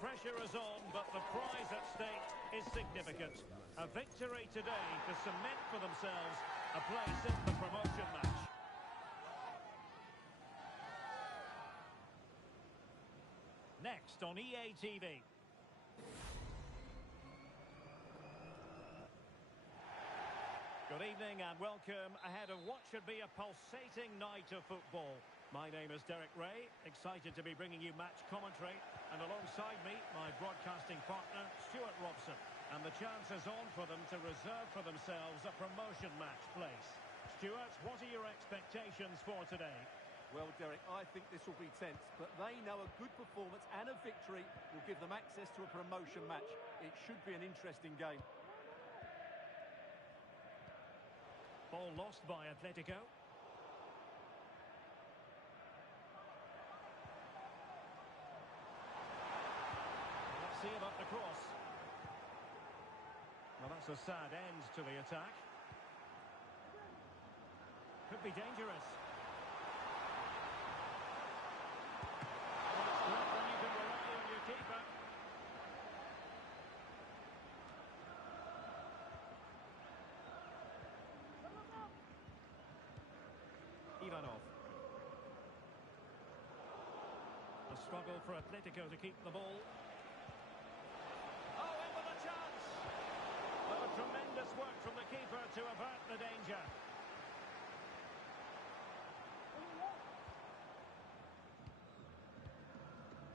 pressure is on, but the prize at stake is significant. A victory today to cement for themselves a place in the promotion match. Next on EA TV. Good evening and welcome ahead of what should be a pulsating night of football. My name is Derek Ray, excited to be bringing you match commentary, and alongside me, my broadcasting partner, Stuart Robson. And the chance is on for them to reserve for themselves a promotion match place. Stuart, what are your expectations for today? Well, Derek, I think this will be tense, but they know a good performance and a victory will give them access to a promotion match. It should be an interesting game. Ball lost by Atletico. Let's see about the cross. Well, that's a sad end to the attack. Could be dangerous. Well, it's great when you can rely on your keeper. Ivanov. A struggle for Atletico to keep the ball. Oh, in with a chance! Well, tremendous work from the keeper to avert the danger.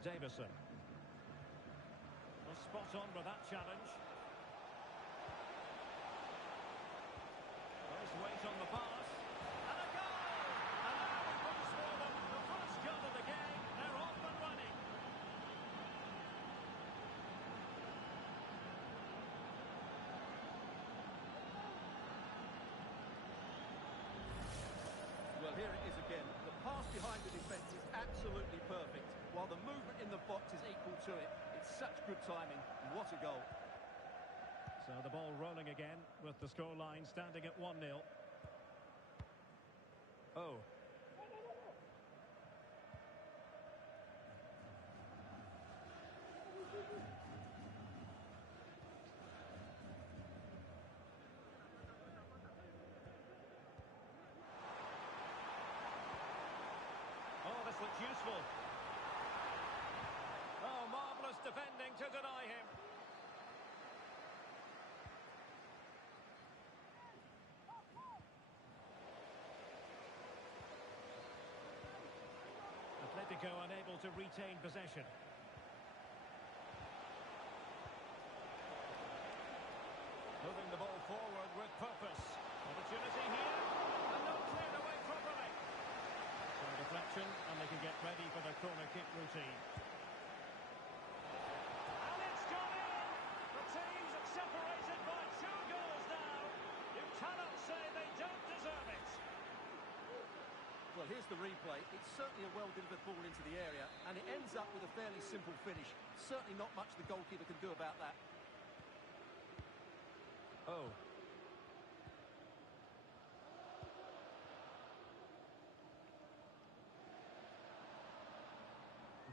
Davison. Well, spot on with that challenge. Nice weight on the pass. And a goal! And now it comes for them. The first goal of the game. They're off and running. Well, here it is again. The pass behind the defence is absolutely perfect, while the movement in the box is equal to it. It's such good timing. What a goal. So the ball rolling again with the scoreline standing at 1-0. Oh. Oh, this looks useful. Oh, marvellous defending to deny him. Atletico unable to retain possession. Moving the ball forward with purpose. Opportunity here. And not cleared away properly. So deflection, and they can get ready for the corner kick routine. And it's gone in! The teams are separated by 2 goals now. You cannot say they don't deserve it. Well, here's the replay. It's certainly a well-delivered ball into the area, and it ends up with a fairly simple finish. Certainly not much the goalkeeper can do about that. Oh.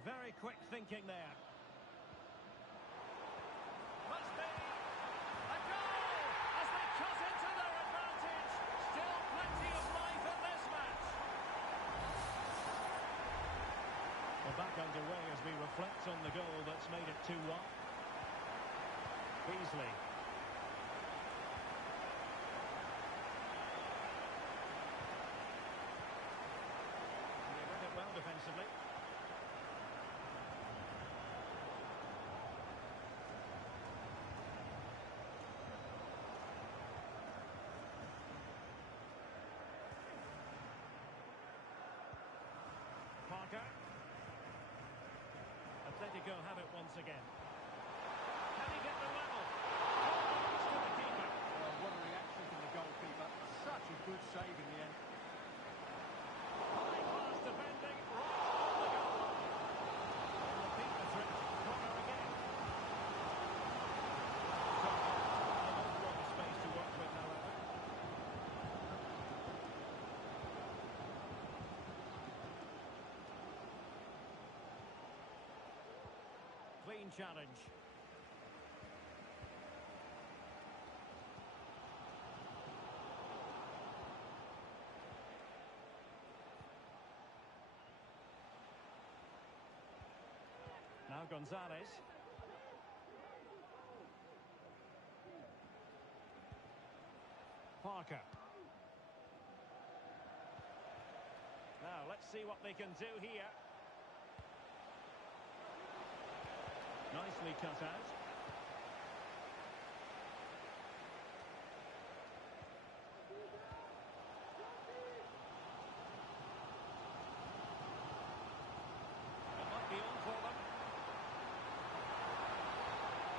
Very quick thinking there. Must be a goal as they cut into their advantage. Still plenty of life in this match. We're back underway as we reflect on the goal that's made it 2-1. Beasley. They read it well defensively. Parker. Atletico have it once again. Can he get the level? Goes to the keeper. Well, what a reaction from the goalkeeper. Such a good save in the end. High class defending right on the goal. They'll repeat the trick. Corner again. A little more space to work with, however. clean challenge. Now Gonzalez. Parker. Now, let's see what they can do here. Nicely cut out. It might be on for them.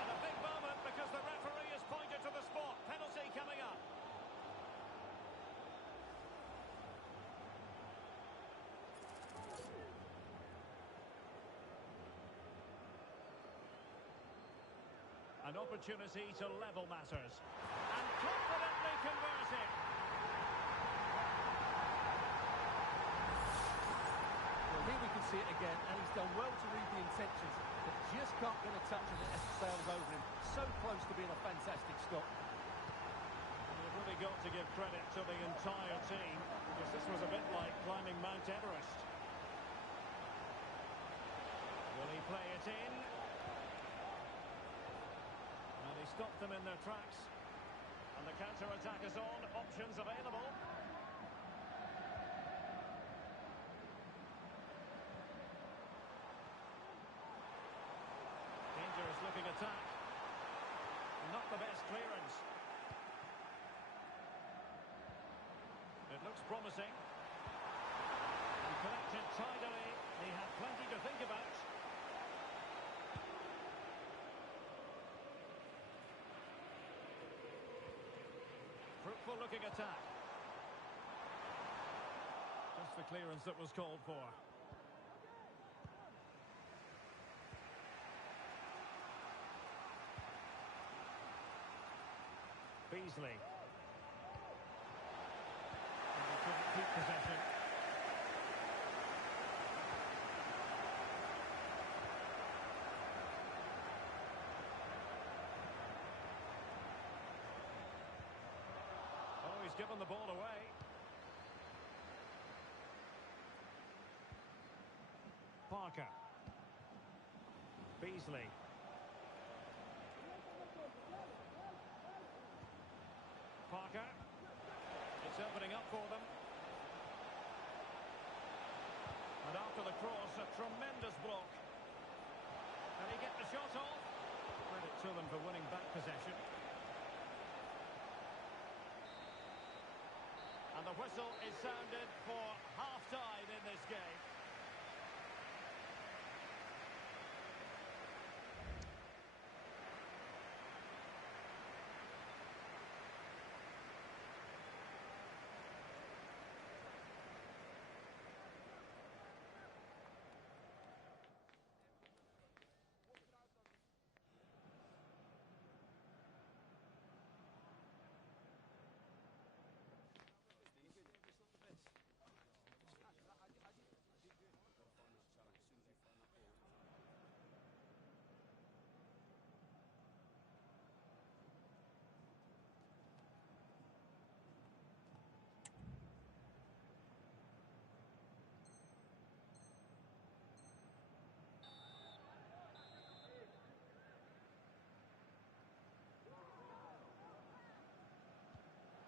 And a big moment because the referee has pointed to the spot. Penalty coming up. An opportunity to level matters. And confidently converted. Well, here we can see it again, and he's done well to read the intentions, but just can't get a touch of it as it sails over him. So close to being a fantastic stop. You've really got to give credit to the entire team, because this was a bit like climbing Mount Everest. Will he play it in? And he stopped them in their tracks. And the counter-attack is on. Options available. Dangerous looking attack. Not the best clearance. It looks promising. And collected tidily. He had plenty to think about. Fruitful looking attack. Just the clearance that was called for. Beasley. And he couldn't keep possession. Oh, he's given the ball away. Parker. Beasley. Parker. It's opening up for them. And after the cross, a tremendous block. Can he get the shot off? Credit to them for winning back possession. And the whistle is sounded for half-time in this game.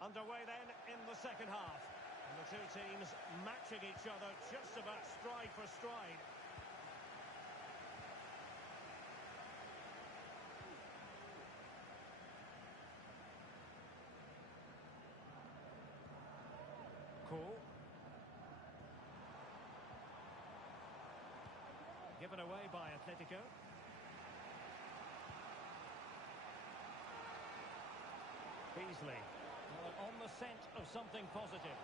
Underway then in the second half. And the two teams matching each other just about stride for stride. Cool. Given away by Atletico. Beasley. Well, on the scent of something positive.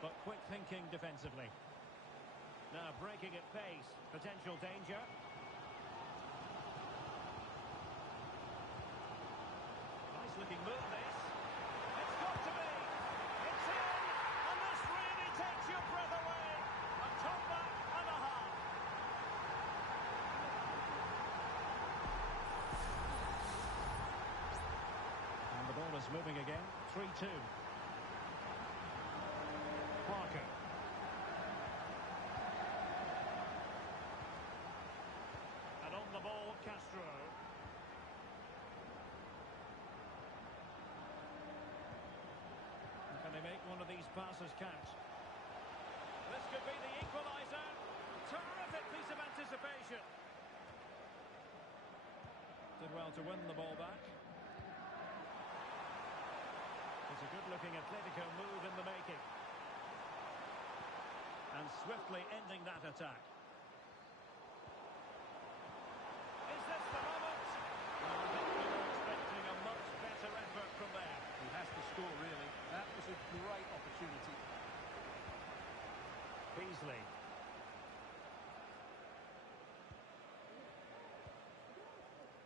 But quick thinking defensively. Now breaking at pace. Potential danger. Nice looking move this. It's got to be. It's in. And this really takes your breath away. A comeback and a half. moving again. 3-2. Parker. And on the ball, Castro. Can they make one of these passes count? This could be the equaliser. Terrific piece of anticipation. Did well to win the ball back. It's a good-looking Atletico move in the making. And swiftly ending that attack. Is this the moment? I think we were expecting a much better effort from there. He has to score, really. That was a great opportunity. Beasley.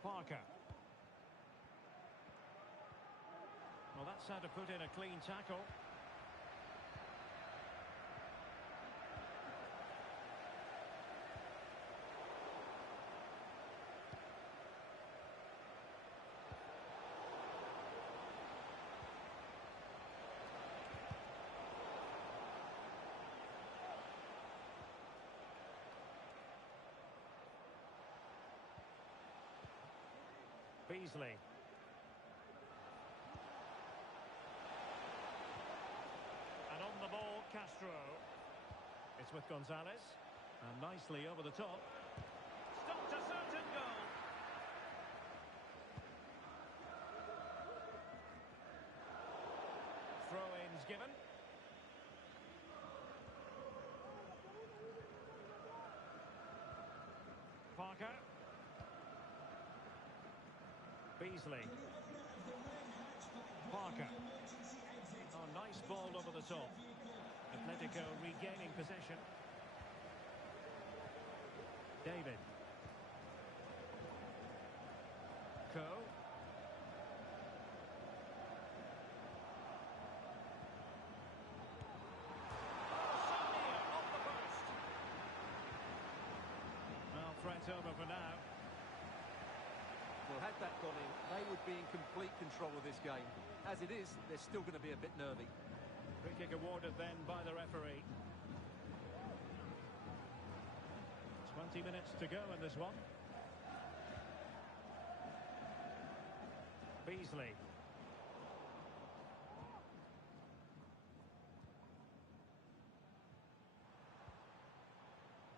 Parker. Well, that's how to put in a clean tackle. Beasley. And on the ball, Castro. It's with Gonzalez. And nicely over the top. Stopped a certain goal. Throw-ins given. Parker. Beasley. Parker. Oh, nice ball over the top. Atletico regaining possession. David. Coe. Oh, so near, off the post. Well, threat over for now. Well, had that gone in, they would be in complete control of this game. As it is, they're still going to be a bit nervy. Free kick awarded then by the referee. 20 minutes to go in this one. Beasley.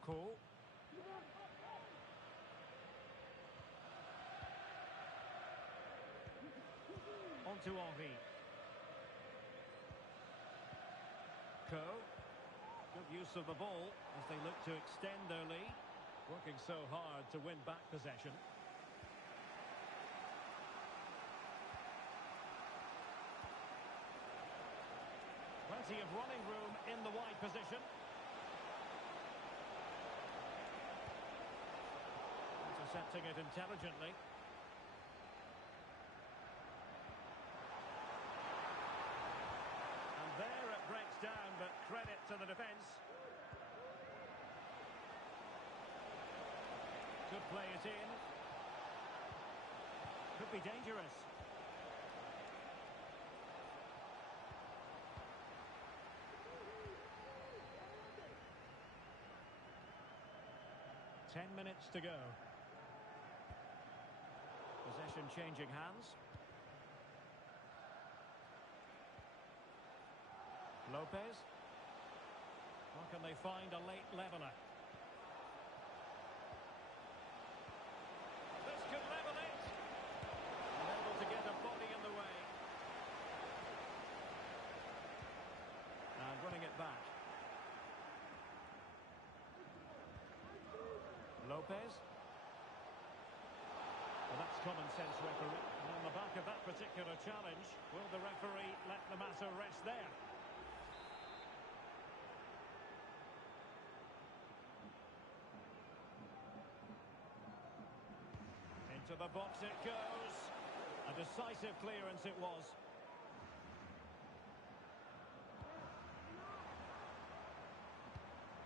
Cool. On to Henry. Coe. Good use of the ball as they look to extend their lead. Working so hard to win back possession. Plenty of running room in the wide position. Intercepting it intelligently. And there it breaks down, but credit to the defence. Could play it in. Could be dangerous. Ten minutes to go. Possession changing hands. Lopez. Or can they find a late leveller? This could level it. Unable to get a body in the way. And running it back. Lopez. Well, that's common sense, referee. And on the back of that particular challenge, will the referee let the matter rest there? Into the box it goes. A decisive clearance it was.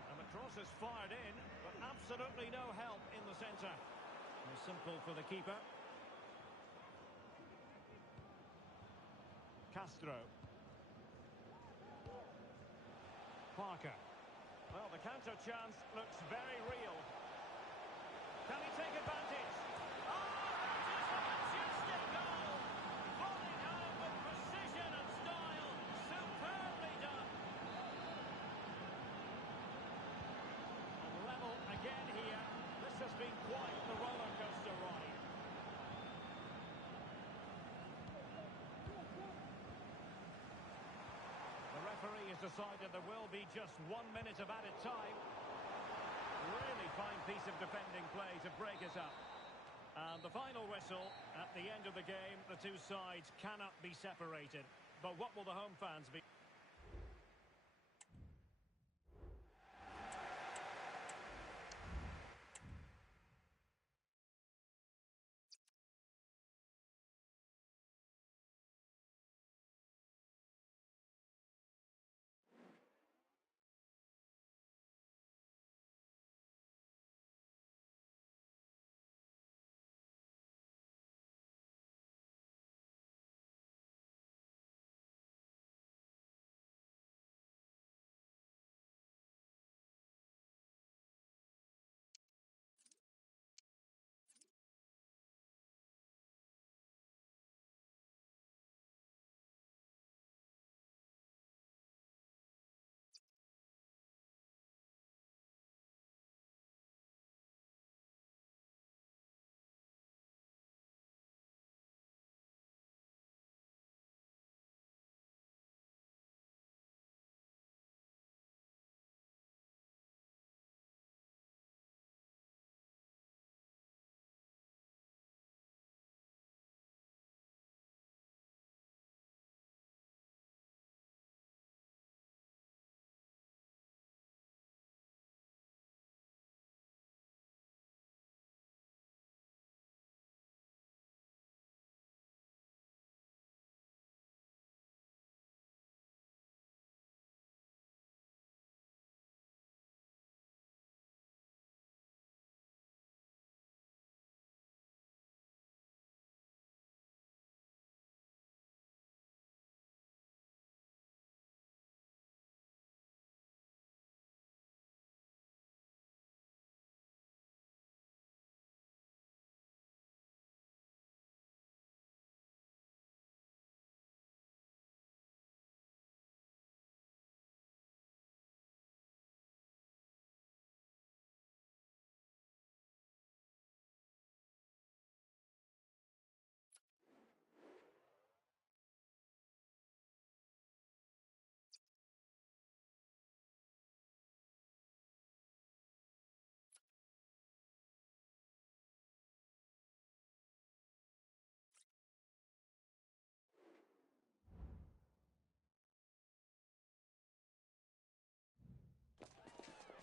And the cross is fired in, but absolutely no help in the centre. Simple for the keeper. Castro. Parker. Well, the counter chance looks very real. Can he take advantage? Oh, that is a majestic goal! Falling home with precision and style. Superbly done. And level again here. This has been quite the roller coaster ride. The referee has decided there will be just 1 minute of added time. Really fine piece of defending play to break it up. And the final whistle at the end of the game. The two sides cannot be separated. But what will the home fans be?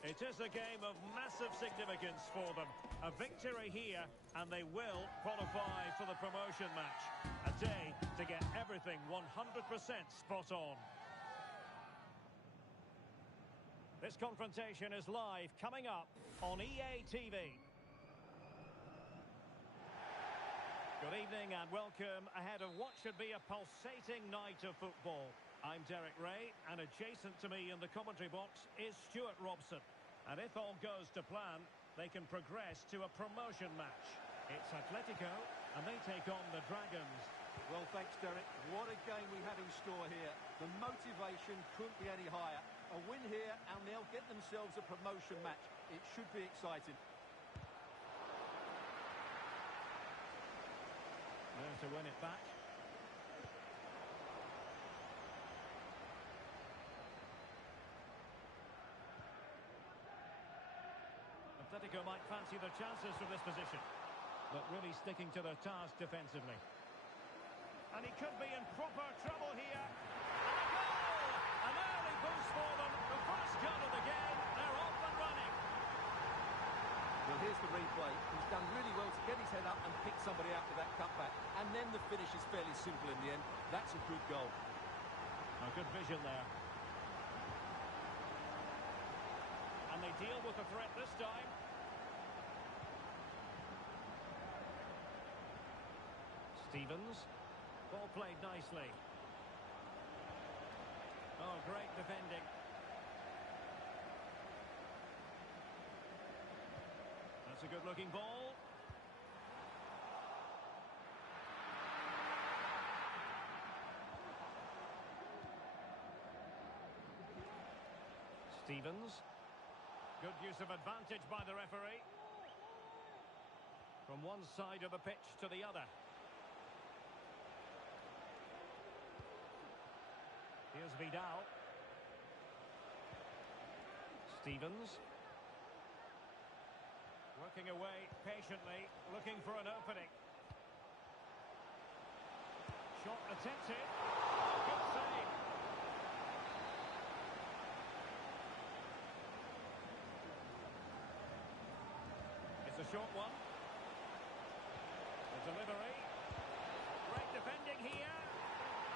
It is a game of massive significance for them. A victory here, and they will qualify for the promotion match. A day to get everything 100% spot on. This confrontation is live, coming up on EA TV. Good evening and welcome ahead of what should be a pulsating night of football. I'm Derek Ray, and adjacent to me in the commentary box is Stuart Robson. And if all goes to plan, they can progress to a promotion match. It's Atletico, and they take on the Dragons. Well, thanks, Derek. What a game we have in store here. The motivation couldn't be any higher. A win here, and they'll get themselves a promotion match. It should be exciting. There to win it back. Atletico might fancy their chances from this position, but really sticking to their task defensively. And he could be in proper trouble here. And a goal! An early boost for them. The first goal of the game. They're off and running. Well, here's the replay. He's done really well to get his head up and pick somebody out with that cutback. And then the finish is fairly simple in the end. That's a good goal. A good vision there. And they deal with the threat this time. Stevens. Ball played nicely. Great defending. That's a good-looking ball. Stevens. Good use of advantage by the referee. From one side of the pitch to the other. Here's Vidal. Stevens. Working away patiently, looking for an opening. Shot attempted. Good save. It's a short one. The delivery. Great defending here.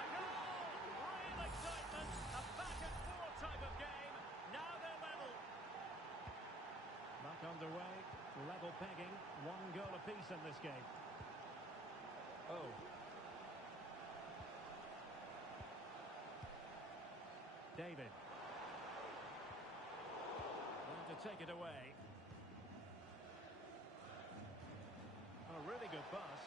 A goal! Real excitement. A back-and-forth type of game. Now they're level. Back underway. Level pegging. One goal apiece in this game. Oh. David. Going to take it away. A really good pass.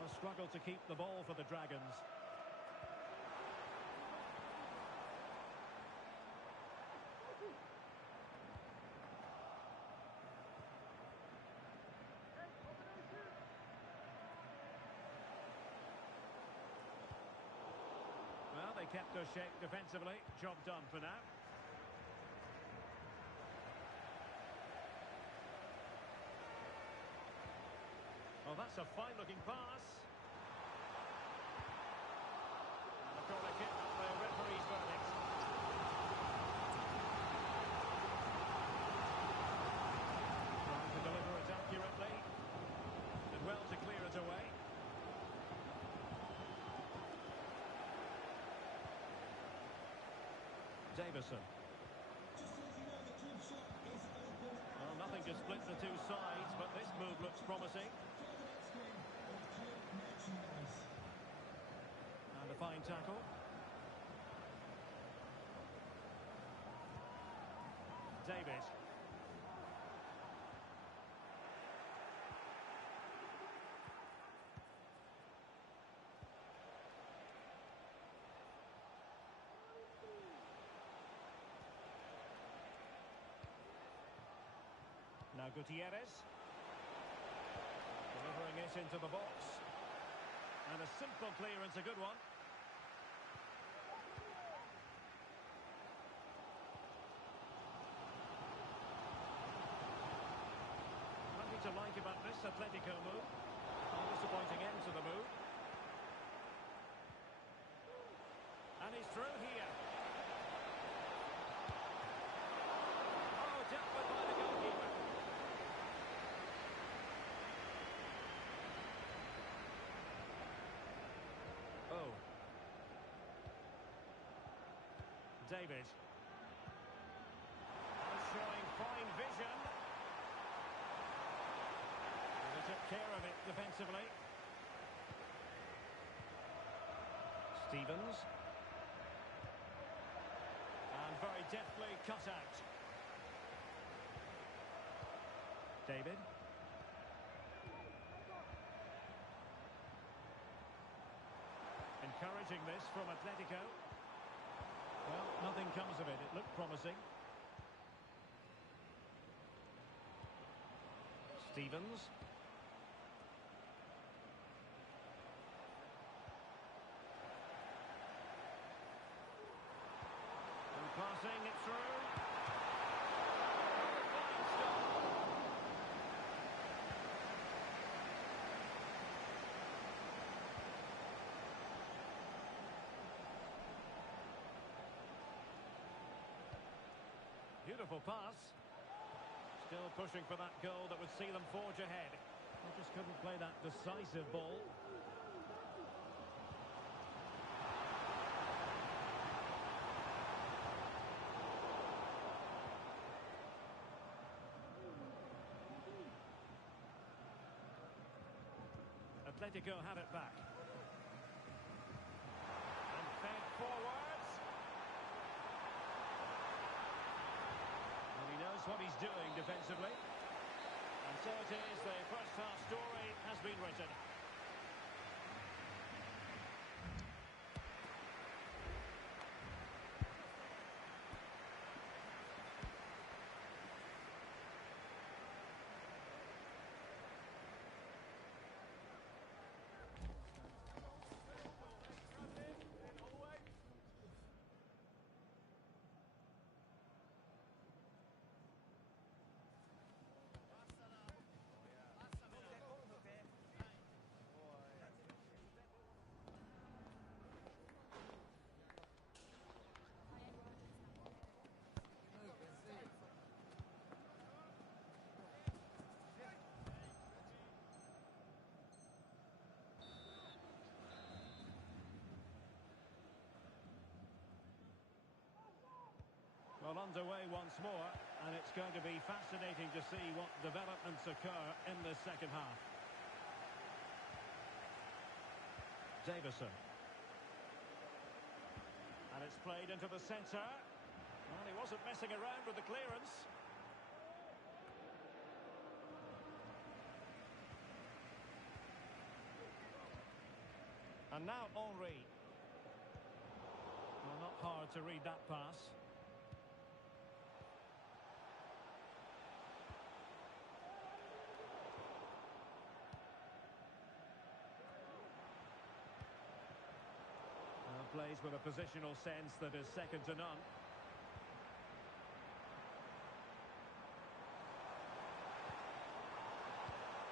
A struggle to keep the ball for the Dragons. Well, they kept their shape defensively. Job done for now. Oh, that's a fine-looking pass. And a corner kick, the referee's verdict. Trying to deliver it accurately. Did well to clear it away. Davison. Well, nothing to split the two sides, but this move looks promising. And a fine tackle. David. Now Gutierrez. Delivering it into the box. And a simple clearance, a good one. Nothing to like about this Atletico move. Disappointing end to the move. And he's through here. Oh, dealt with by the goalkeeper. Oh. David. Showing fine vision. They took care of it defensively. Stevens. And very deftly cut out. David. Encouraging this from Atletico. Well, nothing comes of it. It looked promising. Stevens. And passing it through. Fine stop. Beautiful pass. Still pushing for that goal that would see them forge ahead. They just couldn't play that decisive ball. Atletico have it back. And fed forwards. And he knows what he's doing defensively. And so it is, the first half story has been written. Well, underway once more, and it's going to be fascinating to see what developments occur in this second half. Davison. And it's played into the centre. Well, he wasn't messing around with the clearance. And now Henry. Well, not hard to read that pass. Plays with a positional sense that is second to none.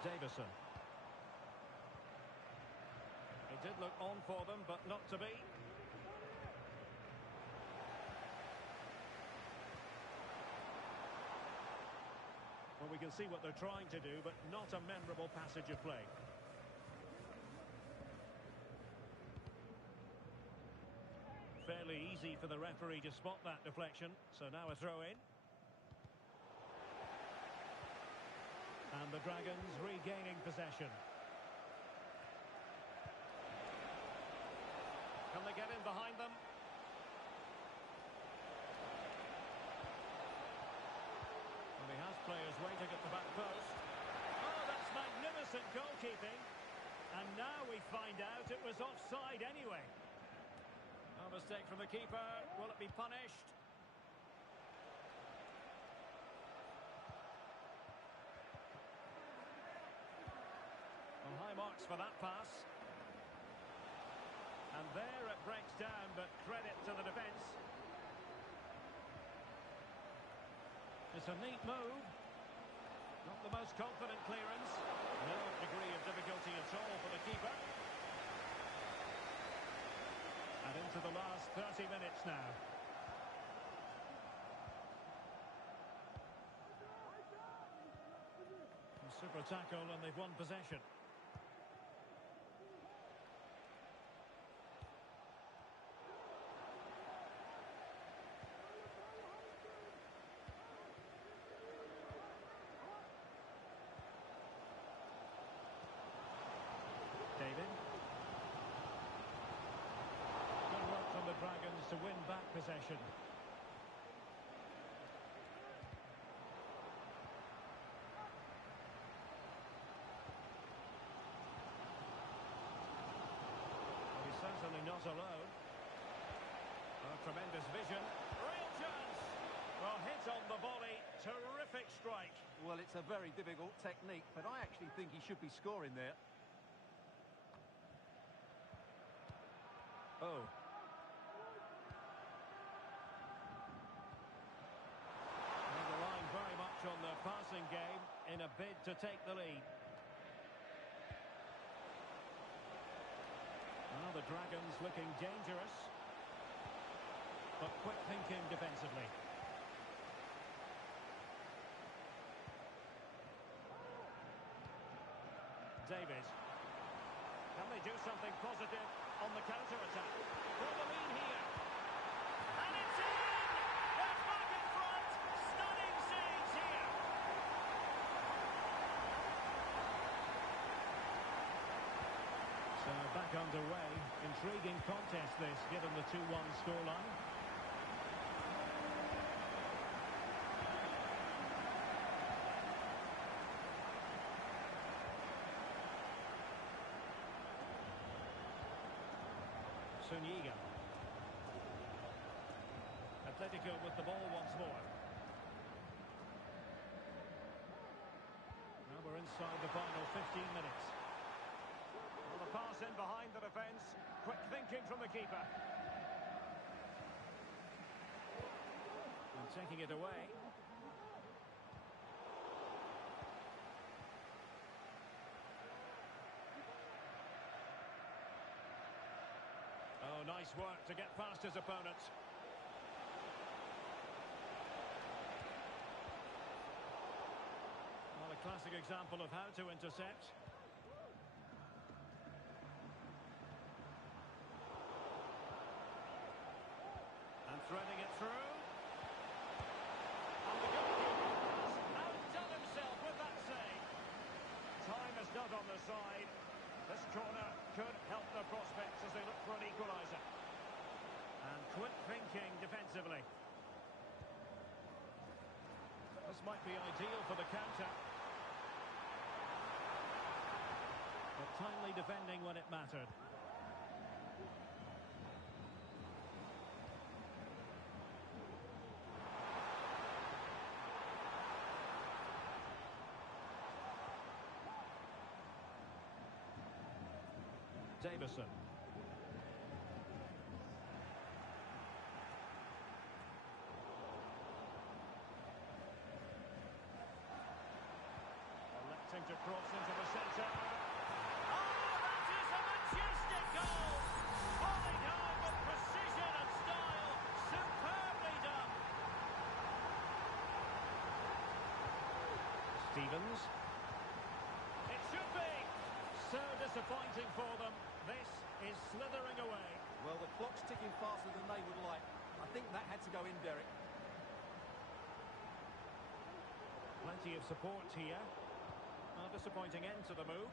Davison. It did look on for them, but not to be. Well, we can see what they're trying to do, but not a memorable passage of play. Fairly easy for the referee to spot that deflection, so now a throw in. And the Dragons regaining possession. Can they get in behind them? Well, he has players waiting at the back post. Oh, that's magnificent goalkeeping. And now we find out it was offside anyway. A mistake from the keeper. Will it be punished? Well, high marks for that pass. And there it breaks down, but credit to the defence. It's a neat move. Not the most confident clearance. No degree of difficulty at all for the keeper. And into the last 30 minutes now. A super tackle and they've won possession. David. The Dragons to win back possession. Well, he's certainly not alone. Oh, tremendous vision. Real chance. Well, hit on the volley. Terrific strike. Well, it's a very difficult technique, but I actually think he should be scoring there. Oh. On the passing game in a bid to take the lead. Well, the Dragons looking dangerous, but quick thinking defensively. David. Can they do something positive on the counter-attack? For the lead here. And it's in! They're back in front! Stunning scenes here! back underway. Intriguing contest this, given the 2-1 scoreline. Suniga. Atletico with the ball once more. Now we're inside the final 15 minutes. Well, the pass in behind the defence. Quick thinking from the keeper. And taking it away. Oh, nice work to get past his opponent. Well, a classic example of how to intercept. And threading it through. And the goalkeeper has outdone himself with that save. Time is not on the side. This corner could help the prospects as they look for an equaliser. And quick thinking defensively. This might be ideal for the counter. But timely defending when it mattered. Davison. Electing to cross into the centre. Oh, that is a majestic goal! Falling home with precision and style. Superbly done. Stevens. It should be. So disappointing for them. This is slithering away. Well, the clock's ticking faster than they would like. I think that had to go in, Derek. Plenty of support here. A disappointing end to the move.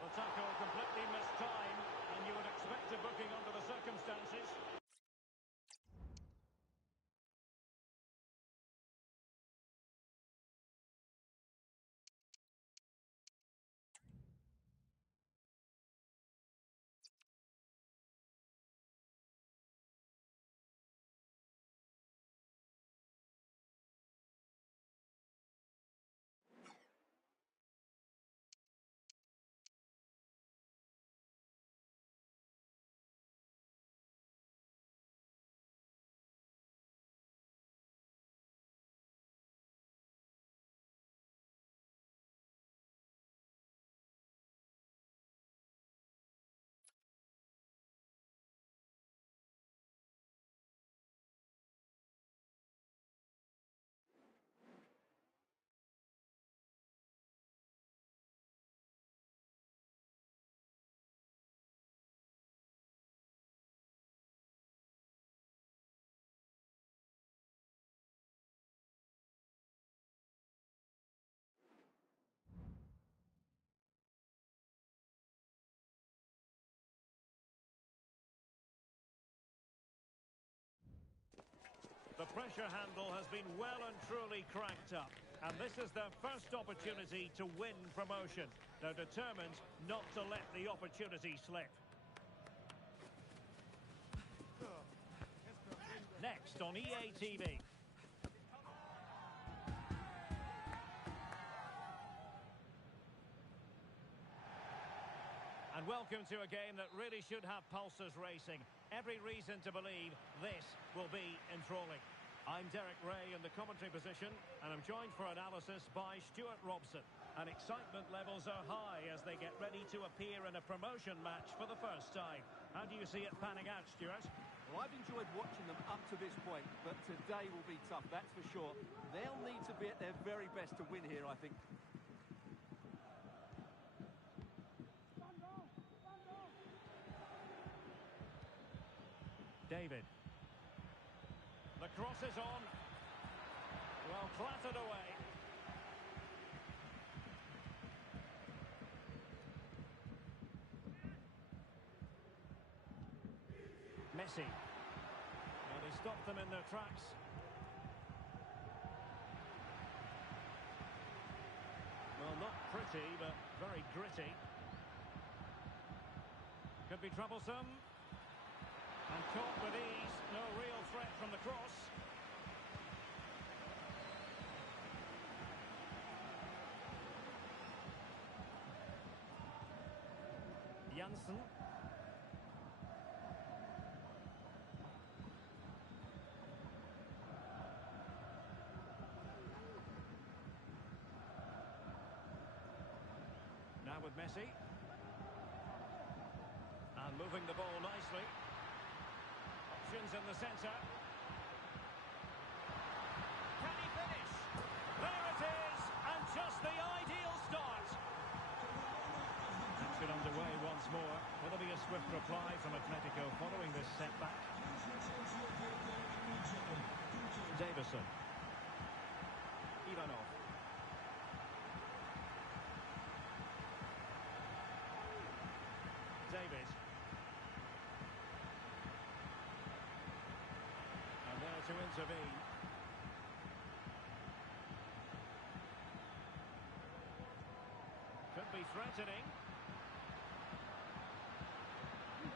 The tackle completely missed time, and you would expect a booking under the circumstances. The pressure handle has been well and truly cranked up. And this is their first opportunity to win promotion. They're determined not to let the opportunity slip. Next on EA TV. And welcome to a game that really should have pulses racing. Every reason to believe this will be enthralling. I'm Derek Ray in the commentary position, and I'm joined for analysis by Stuart Robson. And excitement levels are high as they get ready to appear in a promotion match for the first time. How do you see it panning out, Stuart? Well, I've enjoyed watching them up to this point, but today will be tough, that's for sure. They'll need to be at their very best to win here, I think. David. The cross is on. Well clattered away. Messi. And he stopped them in their tracks. Well, not pretty, but very gritty. Could be troublesome. And caught with ease. No real threat from the cross. Janssen. Now with Messi. And moving the ball nicely. Options in the centre. Can he finish? There it is! And just the ideal start. Action underway once more. Will there be a swift reply from Atletico following this setback? Davison. Ivanov. David. And there to intervene. Could be threatening.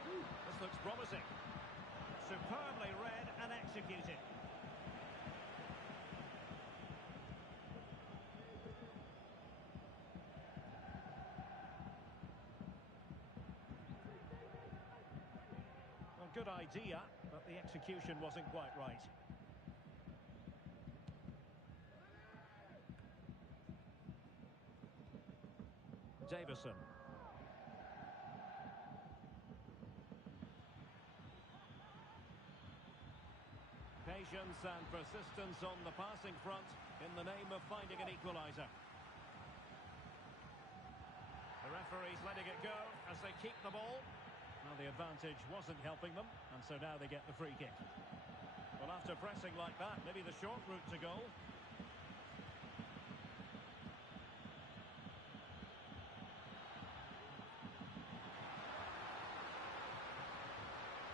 This looks promising. Superbly read and executed. Well, good idea, but the execution wasn't quite right. Davison. Patience and persistence on the passing front in the name of finding an equaliser. The referee's letting it go as they keep the ball. Well, the advantage wasn't helping them, and so now they get the free kick. Well, after pressing like that, maybe the short route to goal.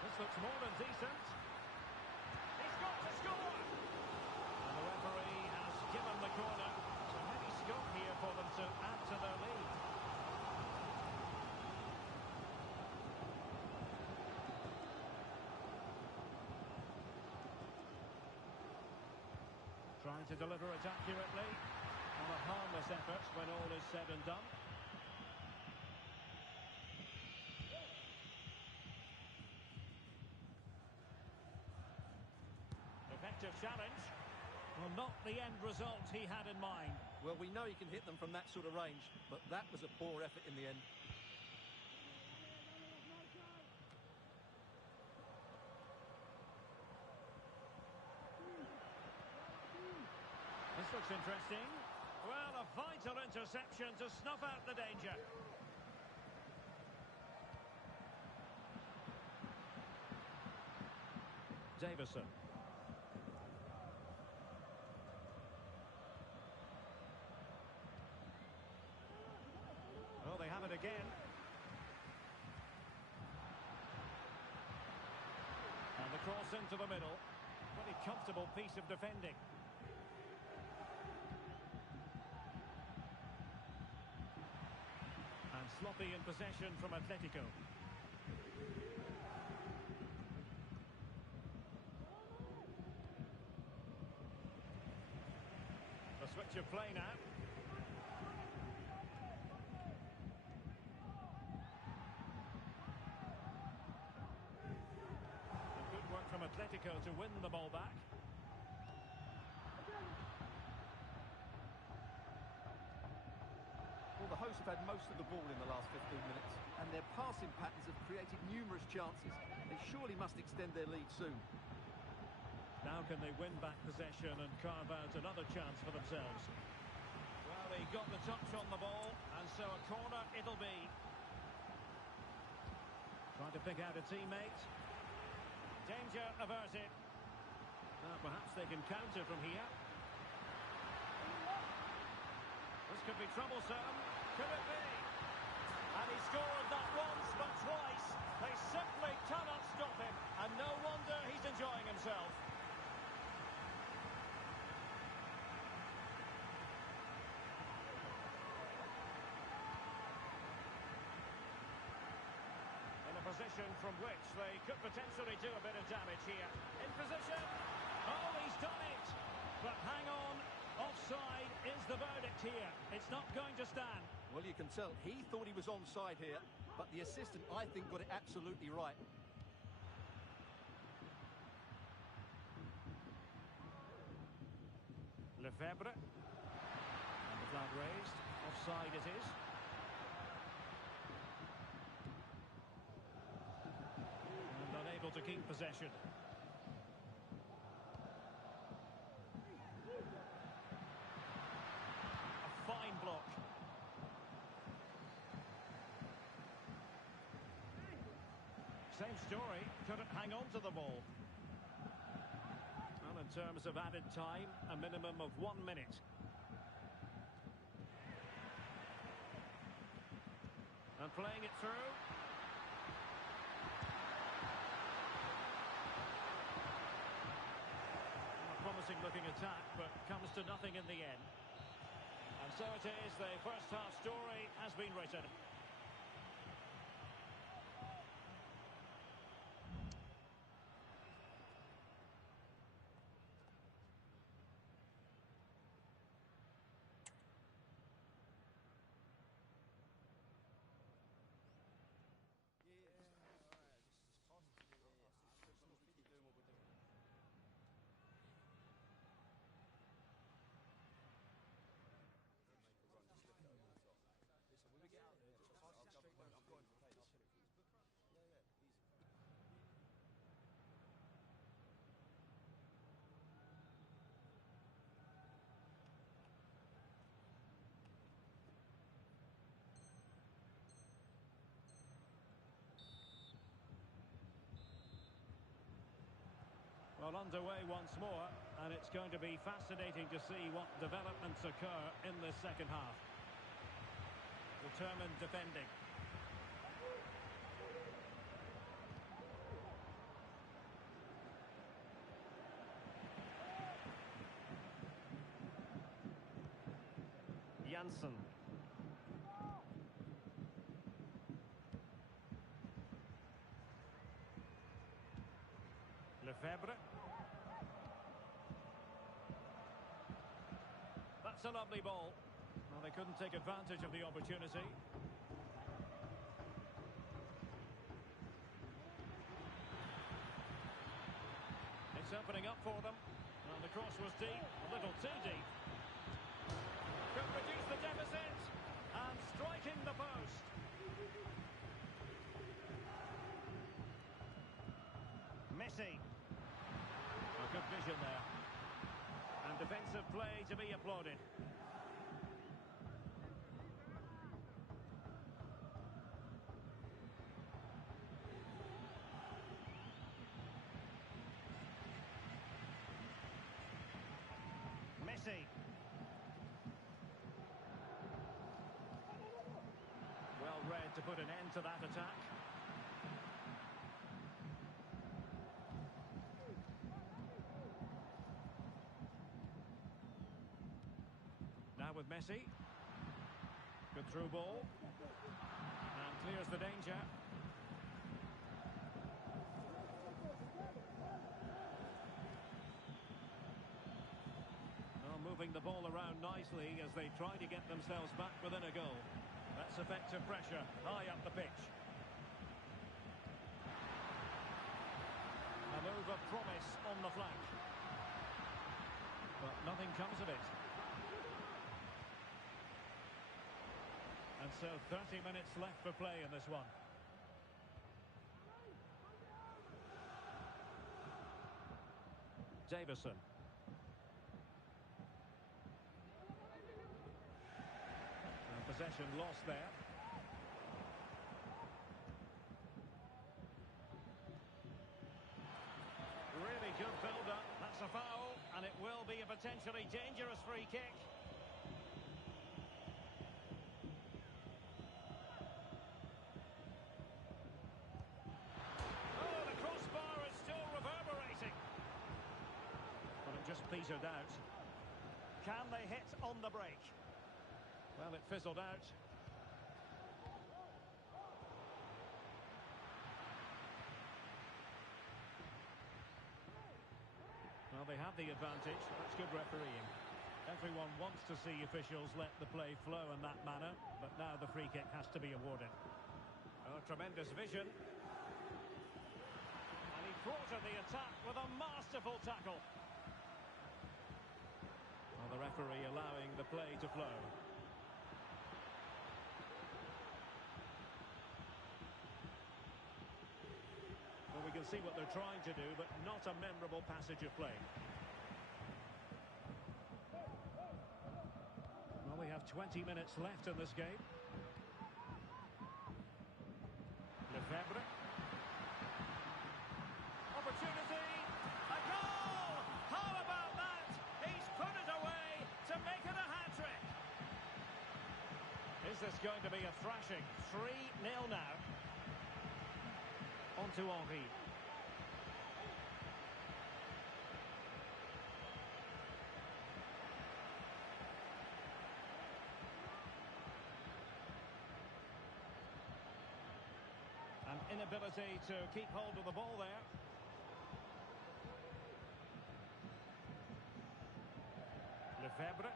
This looks more than decent. He's got to score! And the referee has given the corner. So maybe scope here for them to add to their lead. Trying to deliver it accurately on a harmless effort when all is said and done. Effective challenge. Well, not the end result he had in mind. Well, we know he can hit them from that sort of range, but that was a poor effort in the end. This looks interesting. Well, a vital interception to snuff out the danger. Davison. Well, they have it again. And the cross into the middle. Pretty comfortable piece of defending. And sloppy in possession from Atletico. The switch of play now. And good work from Atletico to win the ball back. Well, the hosts have had most of the ball in the last 15 minutes, and their passing patterns have created numerous chances. They surely must extend their lead soon. Now can they win back possession and carve out another chance for themselves? Well, he got the touch on the ball, and so a corner it'll be. Trying to pick out a teammate. Danger averted. Well, perhaps they can counter from here. could be troublesome. Could it be? And he scored not once but twice. They simply cannot stop him. And no wonder he's enjoying himself. In a position from which they could potentially do a bit of damage here. In position. Oh, he's done it. But hang on. Offside is the verdict here. It's not going to stand. Well, you can tell he thought he was onside here, but the assistant, I think, got it absolutely right. Lefebvre. And the flag raised. Offside it is. And unable to keep possession. Fine block. Same story, couldn't hang on to the ball. Well, in terms of added time, a minimum of 1 minute. And playing it through. A promising looking attack, but comes to nothing in the end. And so it is, the first half story has been written. Well, underway once more, and it's going to be fascinating to see what developments occur in the second half. Determined defending. Janssen. Lefebvre. That's a lovely ball. Well, they couldn't take advantage of the opportunity. It's opening up for them. Well, the cross was deep, a little too deep. Could reduce the deficit. And striking the post. Messi. A good vision there. And defensive play to be applauded. Messi. Well read to put an end to that attack. Now with Messi. Good through ball. And clears the danger. Moving the ball around nicely as they try to get themselves back within a goal. That's effective pressure high up the pitch. A move of promise on the flank. But nothing comes of it. And so 30 minutes left for play in this one. Davison. Possession lost there. Really good build-up. That's a foul, and it will be a potentially dangerous free kick. petered out. Can they hit on the break? Well, it fizzled out. Well, they have the advantage. That's good refereeing. Everyone wants to see officials let the play flow in that manner, but now the free kick has to be awarded. Oh, tremendous vision. And he thwarted the attack with a masterful tackle. Well, the referee allowing the play to flow. Well, we can see what they're trying to do, but not a memorable passage of play. Well, we have 20 minutes left in this game. Lefebvre. Opportunity. A goal! How about that? He's put it away to make it a hat-trick. Is this going to be a thrashing? 3-0 now. On to Henry. An inability to keep hold of the ball there. Lefebvre.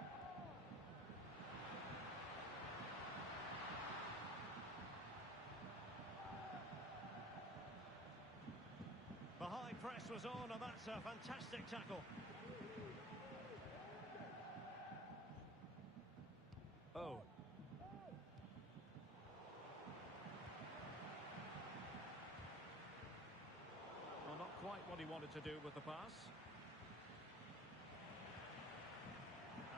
The high press was on, and that's a fantastic tackle. Oh. Well, not quite what he wanted to do with the pass.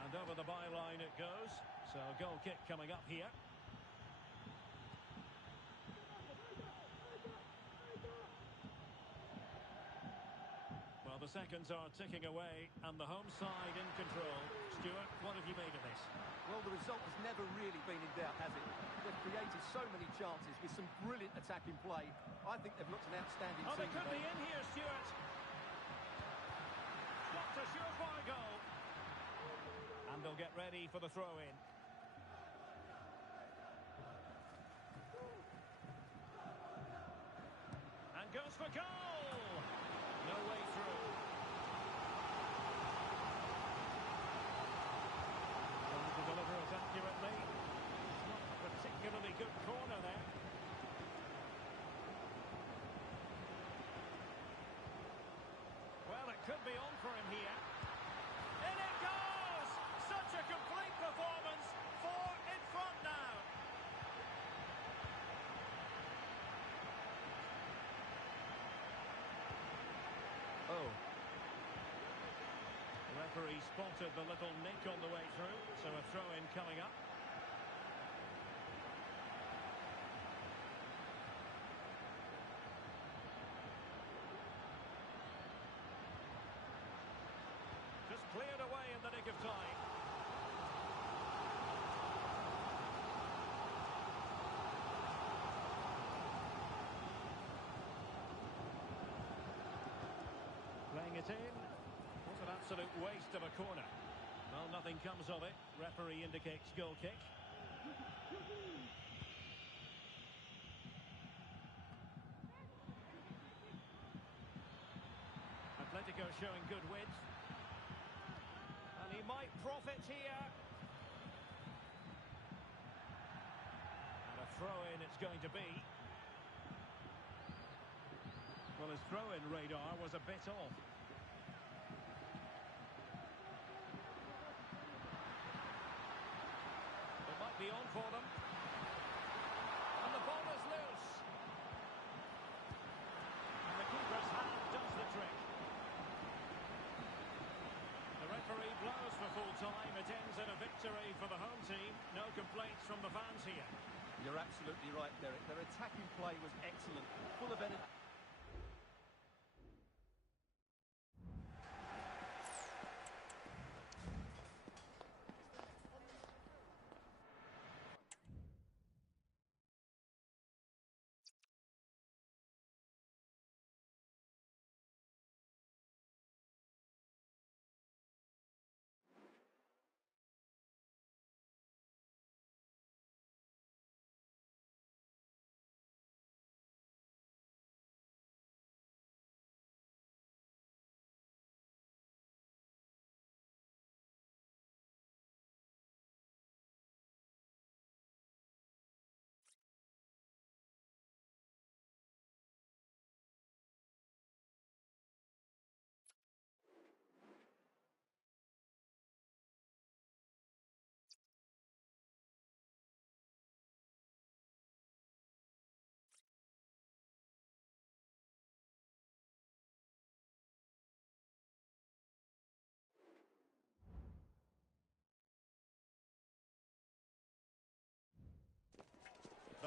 And over the byline it goes. So a goal kick coming up here. Well, the seconds are ticking away and the home side in control. Stuart, what have you made of this? Well, the result has never really been in doubt, has it? They've created so many chances with some brilliant attacking play. I think they've looked an outstanding team. Oh, they could today. be in here, Stuart. Stopped a surefire goal. And they'll get ready for the throw-in. And goes for goal! No way through. Trying to deliver it accurately. It's not a particularly good corner there. Well, it could be on for him here. In it goes! Such a complete performance. 4 in front now. Oh. The referee spotted the little nick on the way through, so a throw-in coming up. Just cleared away in the nick of time. Playing it in. What an absolute waste of a corner. Well, nothing comes of it. Referee indicates goal kick. Atletico showing good width. And he might profit here. And a throw-in it's going to be. Well, his throw-in radar was a bit off. It might be on for them. And the ball is loose. And the keeper's hand does the trick. The referee blows for full time. It ends in a victory for the home team. No complaints from the fans here. You're absolutely right, Derek. Their attacking play was excellent, full of energy.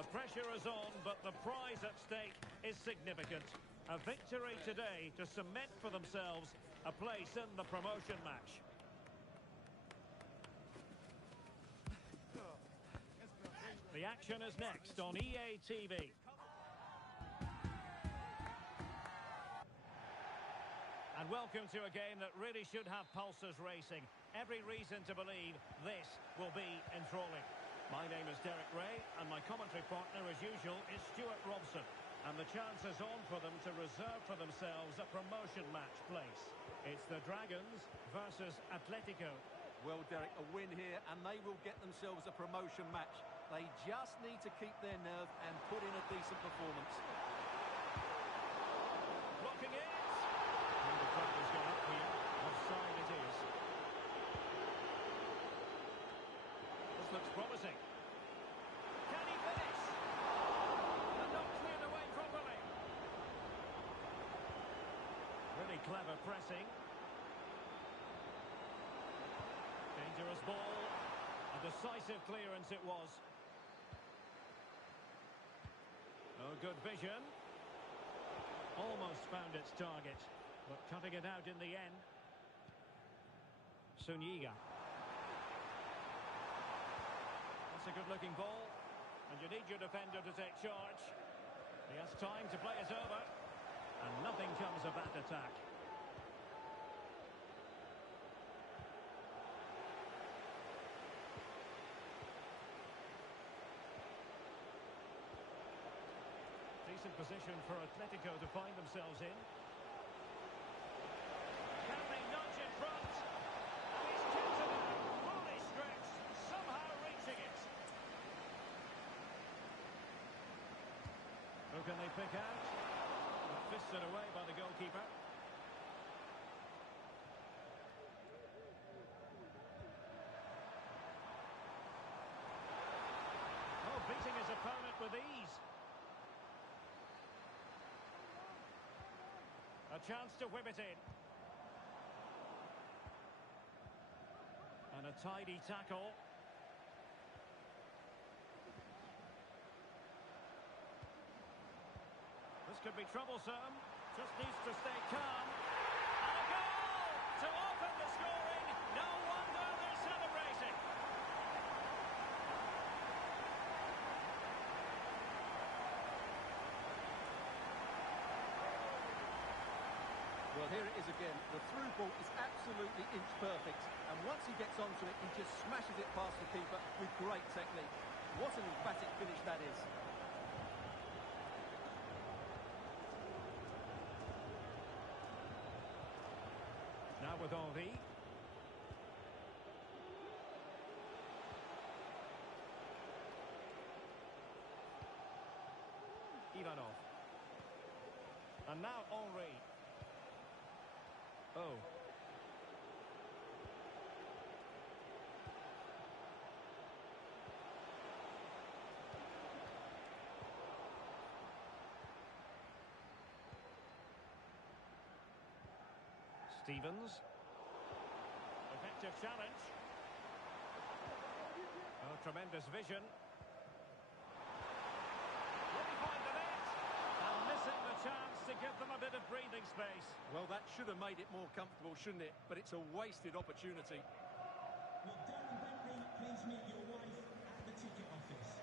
The pressure is on, but the prize at stake is significant. A victory today to cement for themselves a place in the promotion match. The action is next on EA TV. And welcome to a game that really should have pulses racing. Every reason to believe this will be enthralling. My name is Derek Ray, and my commentary partner, as usual, is Stuart Robson. And the chance is on for them to reserve for themselves a promotion match place. It's the Dragons versus Atletico. Well, Derek, a win here, and they will get themselves a promotion match. They just need to keep their nerve and put in a decent performance. Blocking it! And the Dragons go up here. Offside it is. This looks promising. Can he finish? And not cleared away properly. Really clever pressing. Dangerous ball. A decisive clearance it was. Oh, good vision. Almost found its target, but cutting it out in the end. Sunyiga. That's a good-looking ball, and you need your defender to take charge. He has time to play it over, and nothing comes of that attack. Decent position for Atletico to find themselves in. Can they nudge in front? And he's kept it out, fully stretched, somehow reaching it. Who can they pick out? Fisted away by the goalkeeper. Oh, beating his opponent with ease. A chance to whip it in. And a tidy tackle. This could be troublesome. Just needs to stay calm. And a goal to open the scoring. No wonder they're celebrating. Well, here it is again. The through ball is absolutely inch perfect. And once he gets onto it, he just smashes it past the keeper with great technique. What an emphatic finish that is. Now with Henry. Ivanov. And now Henry. Oh. Stevens. Effective challenge. Oh, tremendous vision. Will he find the net? And missing the chance to give them a bit of breathing space. Well, that should have made it more comfortable, shouldn't it? But it's a wasted opportunity. Will Darren Bentley please meet your wife at the ticket office?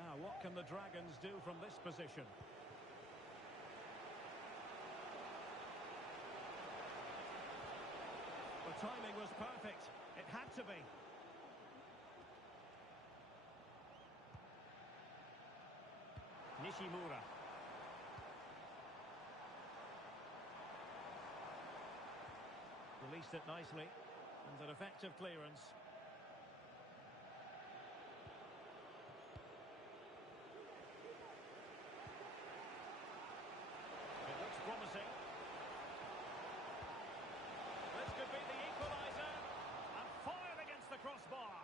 Now, what can the Dragons do from this position? The timing was perfect. It had to be. Nishimura. Released it nicely. And an effective clearance. It looks promising. This could be the equaliser. And fired against the crossbar.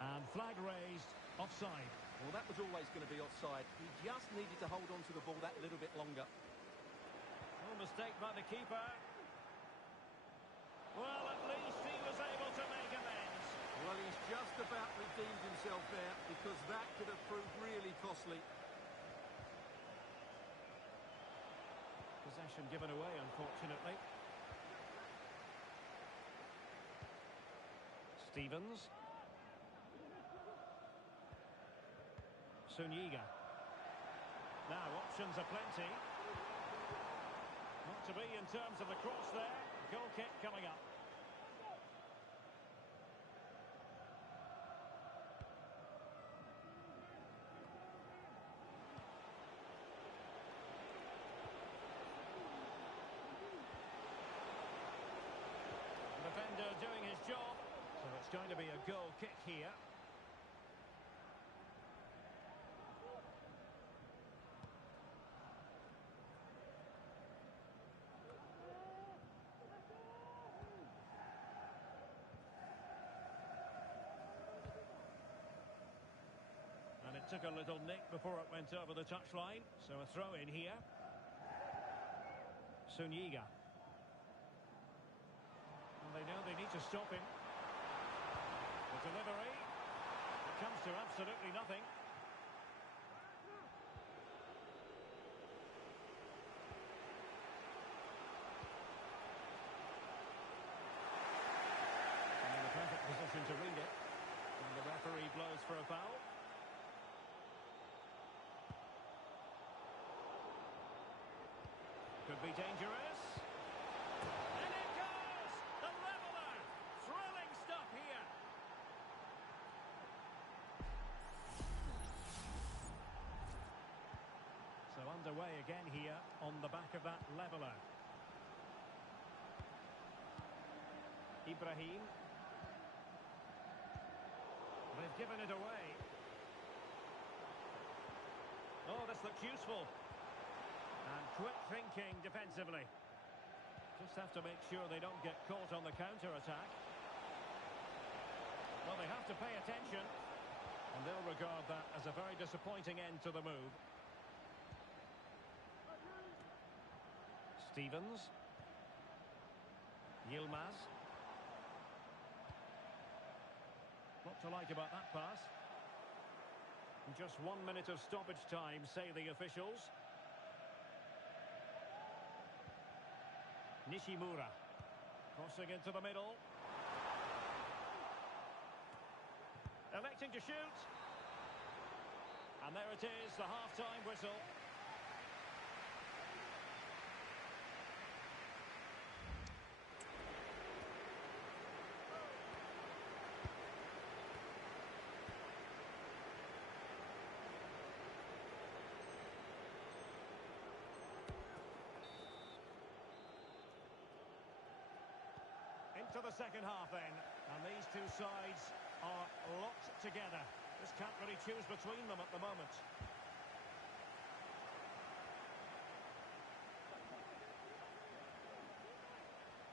And flag raised. Offside. Well, that was always going to be offside. He just needed to hold on to the ball that little bit longer. No mistake by the keeper. Well, at least he was able to make amends. Well, he's just about redeemed yourself there, because that could have proved really costly. Possession given away, unfortunately. Stevens. Sunyiga. Now, options are plenty. Not to be in terms of the cross there. Goal kick coming up. Defender doing his job. So it's going to be a goal kick here. And it took a little nick before it went over the touchline. So a throw in here. Sunyiga. And they know they need to stop him. The delivery. It comes to absolutely nothing. And in the perfect position to read it. And the referee blows for a foul. Could be dangerous. And it goes! The leveller! Thrilling stuff here. So underway again here on the back of that leveller. Ibrahim. They've given it away. Oh, this looks useful. And quick thinking defensively. Just have to make sure they don't get caught on the counter-attack. Well, they have to pay attention. And they'll regard that as a very disappointing end to the move. Stevens. Yilmaz. What to like about that pass? Just 1 minute of stoppage time, say the officials. Nishimura. Crossing into the middle. Electing to shoot. And there it is, the half-time whistle. Into the second half then, and these two sides are locked together. Just can't really choose between them at the moment.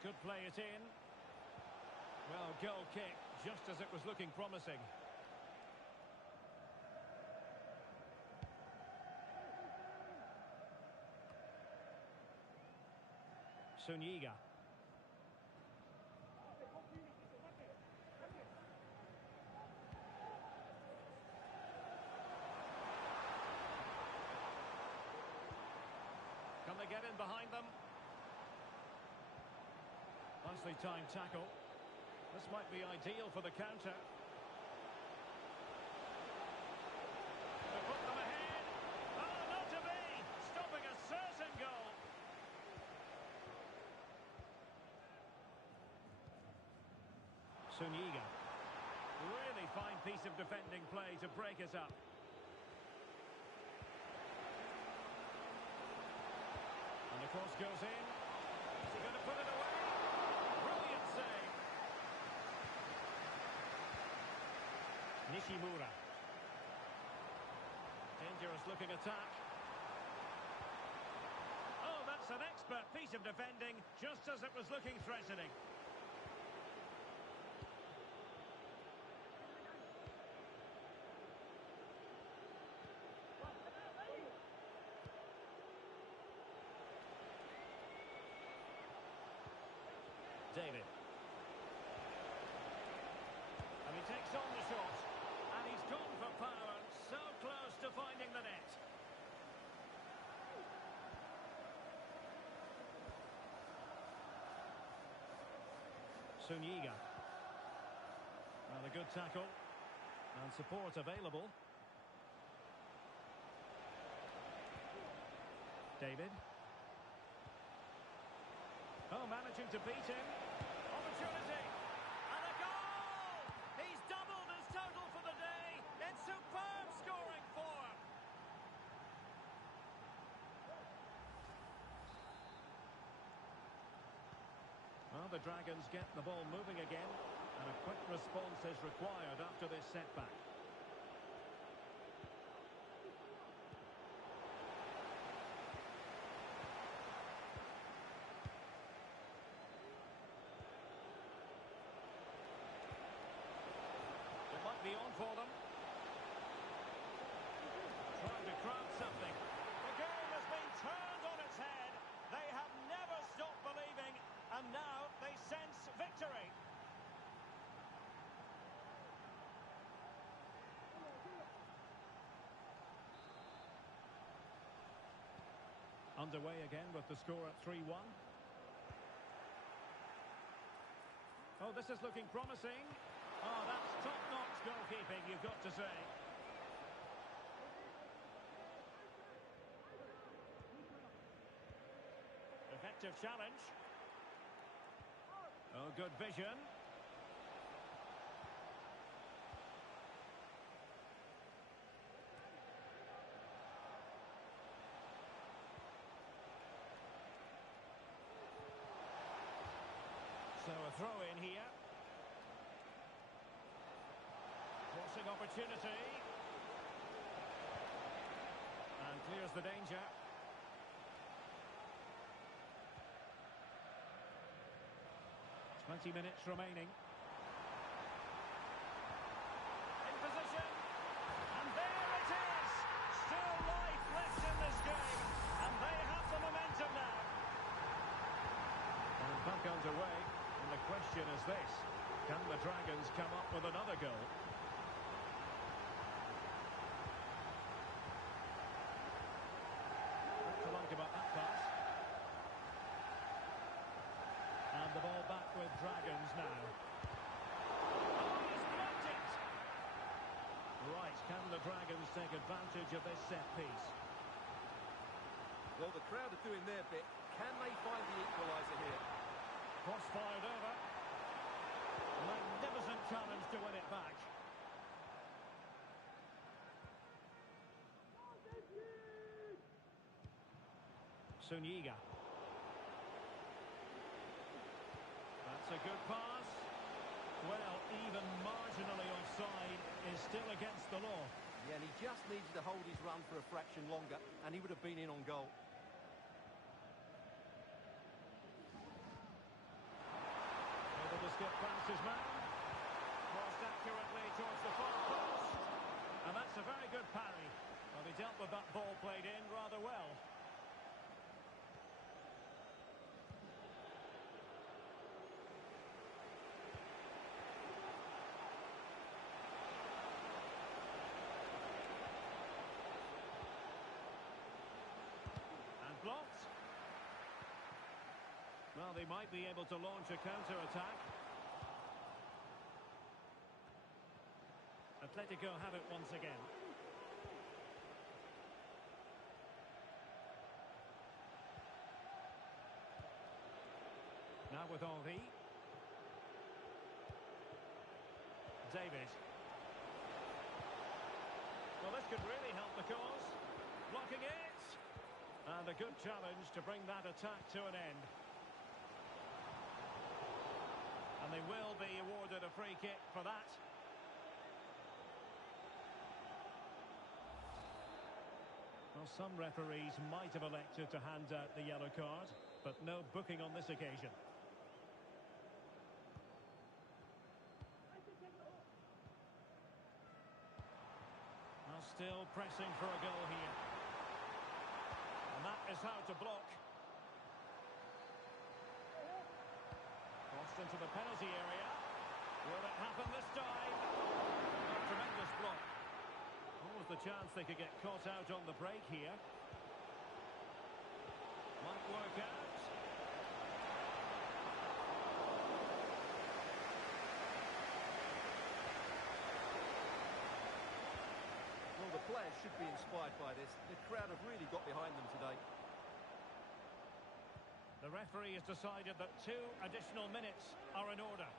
Could play it in. Well, goal kick, just as it was looking promising. Sunyiga. Can they get in behind them? Nicely timed tackle. This might be ideal for the counter. They put them ahead. Oh, not to be! Stopping a certain goal. Sunyiga. Really fine piece of defending play to break us up. And the cross goes in. Is he going to put it away? Brilliant save. Nishimura. Dangerous looking attack. Oh, that's an expert piece of defending, just as it was looking threatening. David. And he takes on the shot. And he's got finding the net. Suniga. Well, a good tackle. And support available. David. Oh, managing to beat him. Opportunity. And a goal! He's doubled his total for the day. It's superb scoring form. Well, the Dragons get the ball moving again. And a quick response is required after this setback. It might be on for them. Trying to craft something. The game has been turned on its head. They have never stopped believing, and now they sense victory. Underway again with the score at 3-1. Oh, this is looking promising. Oh, that's top-notch goalkeeping, you've got to say. Effective challenge. Oh, good vision. So a throw in here. Crossing opportunity. And clears the danger. Twenty minutes remaining. In position. And there it is. Still life left in this game. And they have the momentum now. And back underway. And the question is this. Can the Dragons come up with another goal? What to like about that pass? And the ball back with Dragons now. Oh, he's blocked it! Right, can the Dragons take advantage of this set piece? Well, the crowd are doing their bit. Can they find the equaliser here? Cross fired over. Magnificent challenge to win it back. Suniga. That's a good pass. Well, even marginally offside is still against the law. Yeah, and he just needed to hold his run for a fraction longer, and he would have been in on goal. Able to skip past his man. Crossed accurately towards the far post. And that's a very good parry. Well, he dealt with that ball played in rather well. Blocked. Well, they might be able to launch a counter-attack. Atletico have it once again. Now with Henry. David. Well, this could really help the cause. Blocking it. And a good challenge to bring that attack to an end. And they will be awarded a free kick for that. Well, some referees might have elected to hand out the yellow card, but no booking on this occasion. Well, still pressing for a goal here. And that is how to block. Crossed into the penalty area. Will it happen this time? A tremendous block. Was the chance they could get caught out on the break here. Might work out. Well, the players should be inspired by this. The crowd have really got behind them today. The referee has decided that 2 additional minutes are in order.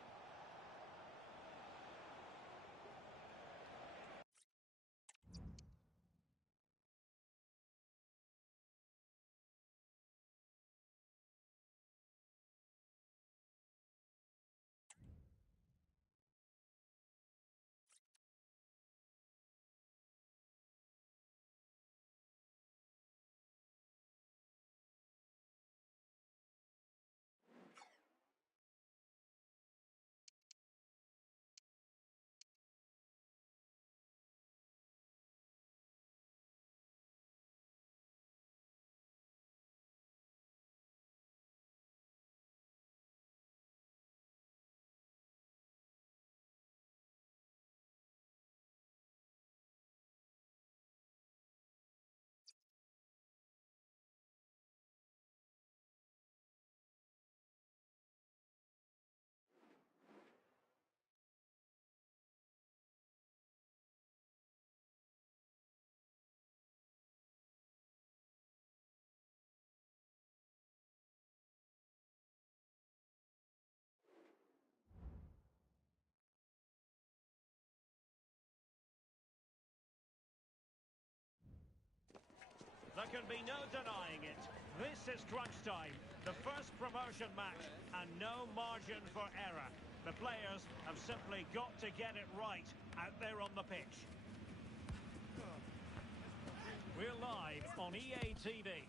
There can be no denying it. This is crunch time. The first promotion match and no margin for error. The players have simply got to get it right out there on the pitch. We're live on EA TV.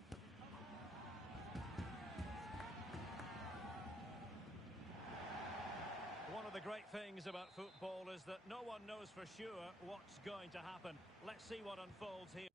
One of the great things about football is that no one knows for sure what's going to happen. Let's see what unfolds here.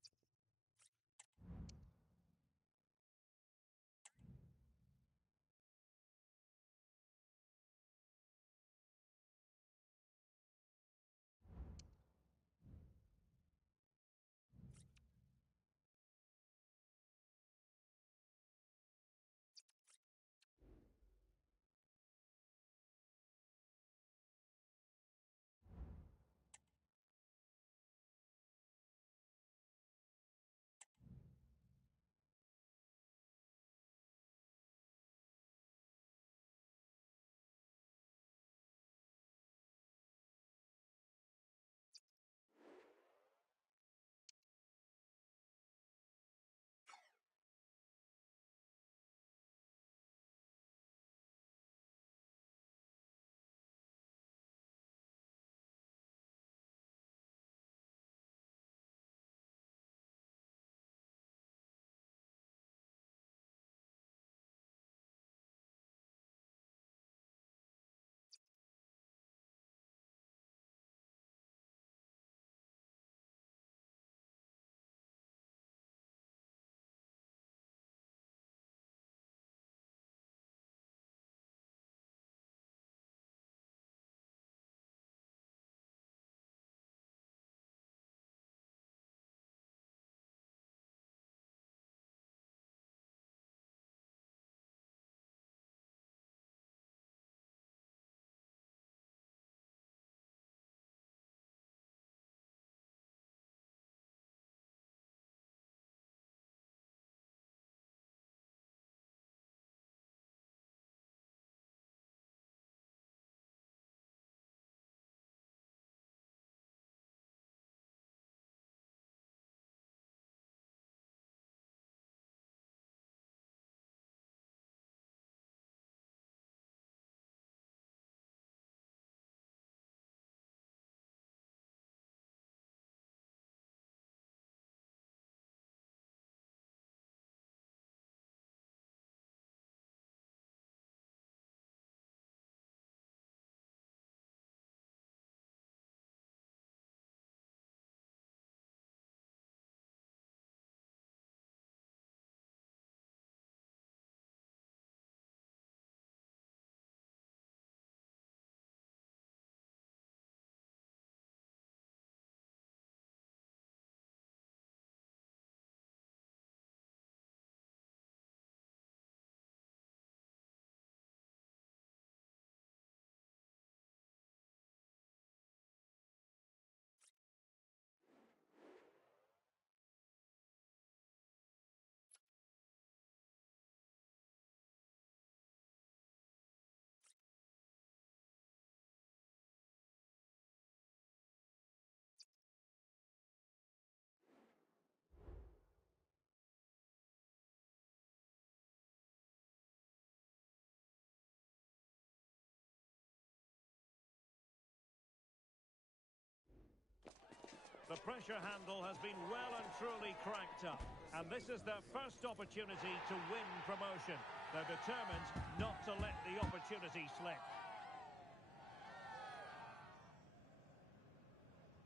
The pressure handle has been well and truly cranked up. And this is their first opportunity to win promotion. They're determined not to let the opportunity slip.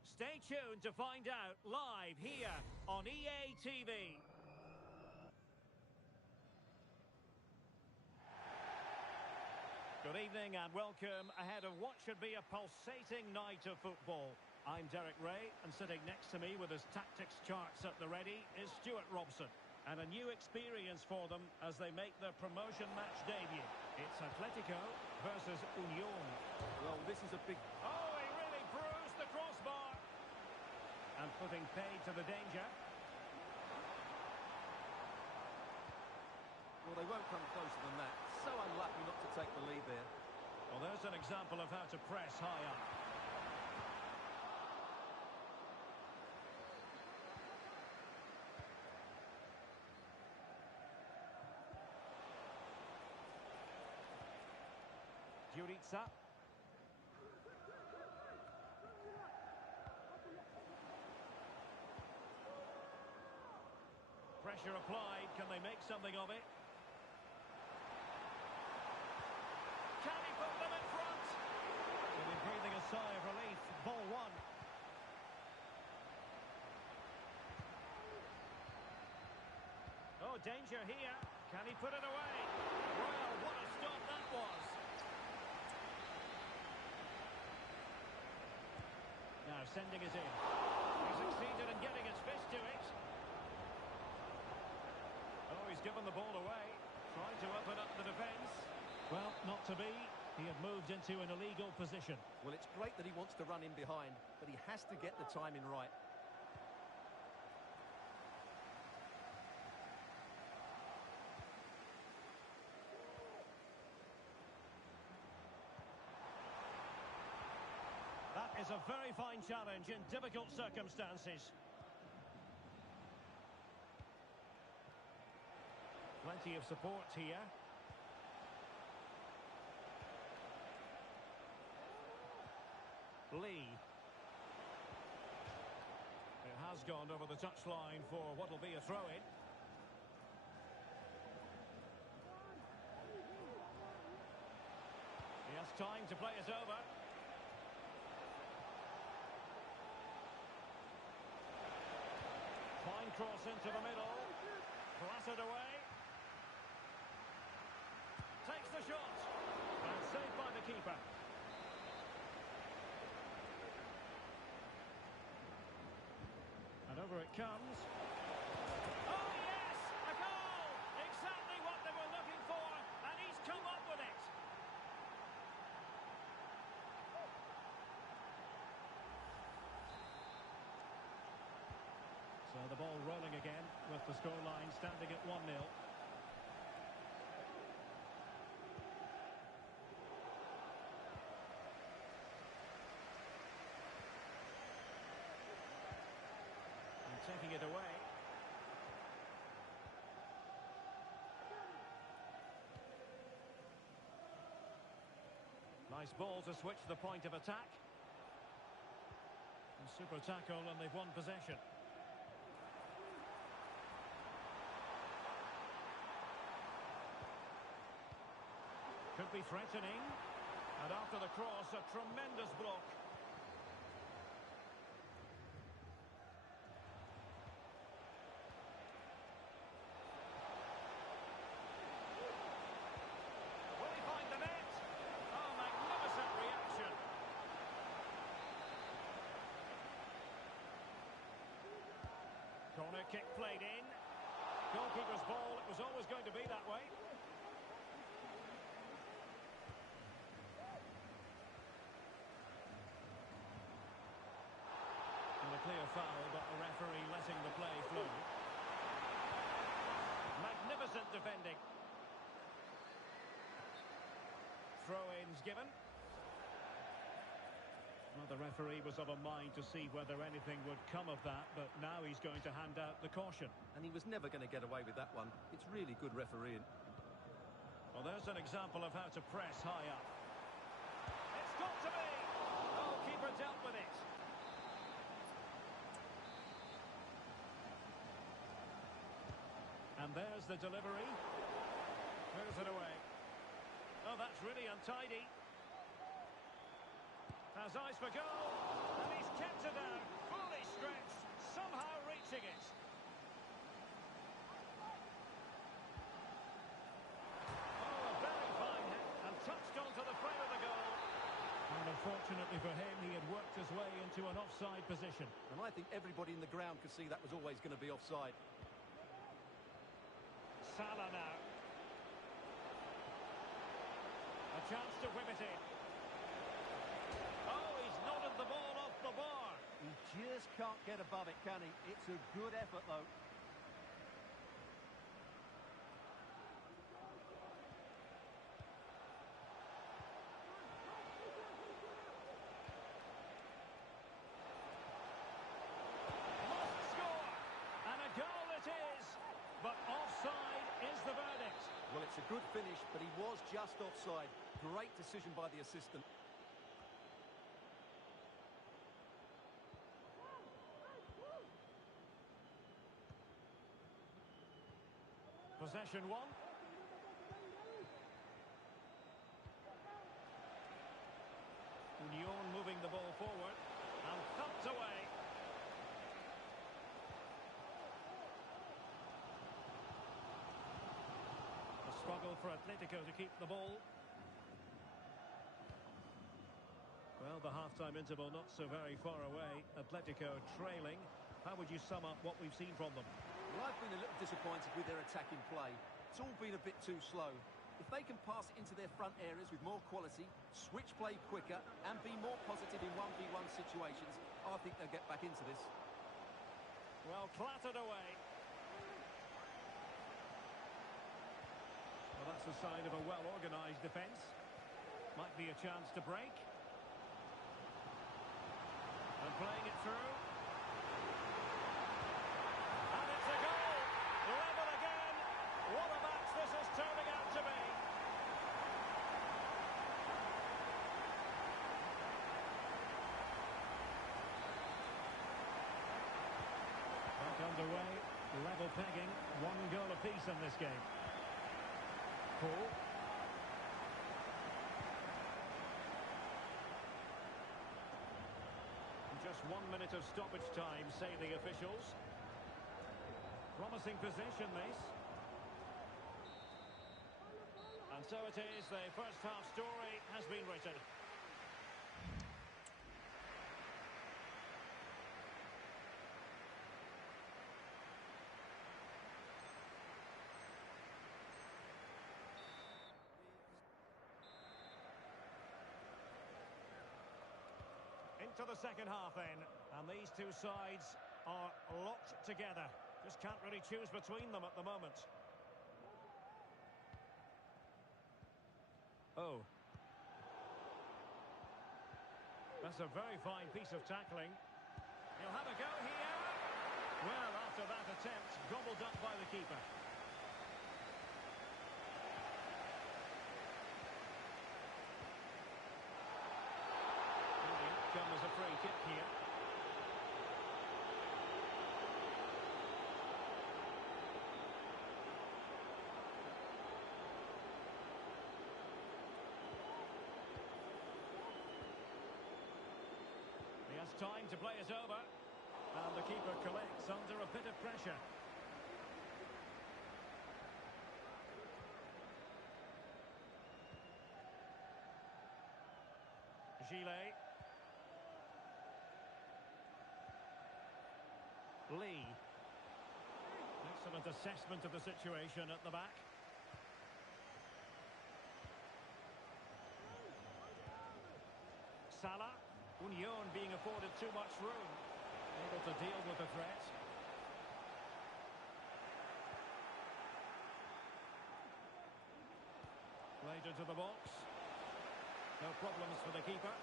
Stay tuned to find out live here on EA TV. Good evening and welcome ahead of what should be a pulsating night of football. I'm Derek Ray, and sitting next to me with his tactics charts at the ready is Stuart Robson. And a new experience for them as they make their promotion match debut. It's Atletico versus Union. Well, this is a big... Oh, he really bruised the crossbar. And putting paid to the danger. Well, they won't come closer than that. So unlucky not to take the lead there. Well, there's an example of how to press high up. Juritza. Pressure applied. Can they make something of it? Can he put them in front? They'll be breathing a sigh of relief. Ball one. Oh, danger here. Can he put it away? Well, what a stop that was. Now sending it in. He succeeded in getting his fist to it. Oh, he's given the ball away. Trying to open up the defence. Well, not to be. He had moved into an illegal position. Well, it's great that he wants to run in behind, but he has to get the timing right. That is a very fine challenge in difficult circumstances. Plenty of support here. Lee. It has gone over the touchline for what will be a throw-in. He has time to play it over. Fine cross into the middle. Clattered away. Takes the shot. And saved by the keeper. And over it comes. Oh, yes! A goal! Exactly what they were looking for. And he's come up with it. So the ball rolling again with the scoreline standing at 1-0. And taking it away. Nice ball to switch the point of attack. And super tackle, and they've won possession. Could be threatening. And after the cross, a tremendous block. Will he find the net? Oh, magnificent reaction. Corner kick played in. Goalkeeper's ball. It was always going to be that way. Clear foul, but the referee letting the play flow. Magnificent defending. Throw-ins given. Well, the referee was of a mind to see whether anything would come of that, but now he's going to hand out the caution. And he was never going to get away with that one. It's really good refereeing. Well, there's an example of how to press high up. It's got to be! Oh, keeper dealt with it. there's the delivery. Moves it away. Oh, that's really untidy. Has eyes for goal. And he's kept it down. Fully stretched. Somehow reaching it. Oh, a very fine hit. And touched onto the frame of the goal. And unfortunately for him, he had worked his way into an offside position. And I think everybody in the ground could see that was always going to be offside. Salah now. A chance to whip it in. Oh, he's nodded the ball off the bar. He just can't get above it, can he? It's a good effort, though. Must score. And a goal it is. But offside is the verdict. Well, it's a good finish, but he was just offside. Great decision by the assistant. Possession one. Union moving the ball forward and thumped away. A struggle for Atletico to keep the ball. Well, the half-time interval not so very far away. Atletico trailing. How would you sum up what we've seen from them? Well, I've been a little disappointed with their attacking play. It's all been a bit too slow. If they can pass it into their front areas with more quality, switch play quicker, and be more positive in 1v1 situations, I think they'll get back into this. Well, clattered away. Well, that's the sign of a well-organised defence. Might be a chance to break. And playing it through. And it's a goal! Level again! What a match this is turning out to be! Back underway, level pegging, 1 goal apiece in this game. Cool. Just 1 minute of stoppage time, say the officials. Promising position, this. And so it is, the first half story has been written. Into the second half then, and these two sides are locked together. Just can't really choose between them at the moment. Oh. That's a very fine piece of tackling. He'll have a go here. Well, after that attempt, gobbled up by the keeper. Come as a free kick here. He has time to play it over. And the keeper collects under a bit of pressure. Gillet. Lee. Excellent assessment of the situation at the back. Salah. Union being afforded too much room. Able to deal with the threat. Played into the box. No problems for the keeper.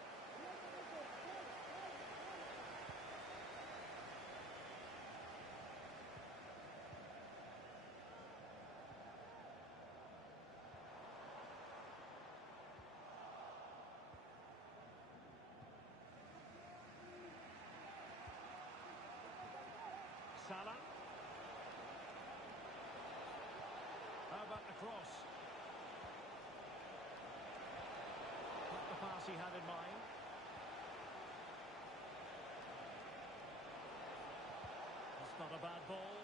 Salah. he had in mind. That's not a bad ball.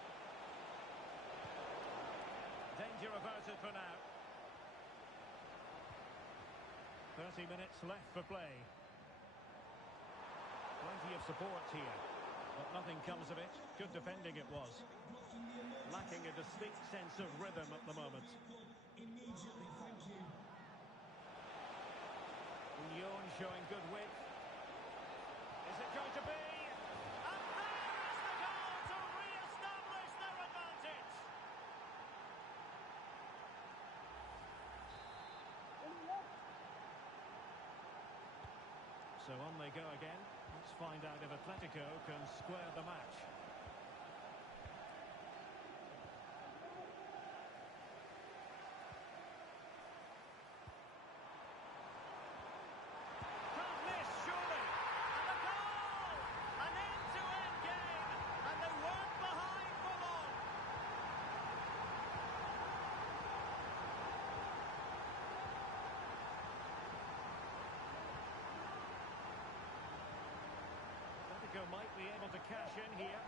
Danger averted for now. 30 minutes left for play. Plenty of support here, but nothing comes of it. Good defending it was. Lacking a distinct sense of rhythm at the moment. Immediately, thank you. Union showing good width. Is it going to be? And there is the goal to re-establish their advantage. So on they go again. Let's find out if Atletico can square the match. Can't miss, surely. And a goal! An end-to-end game, and they weren't behind for long. Atletico might be able to cash in here.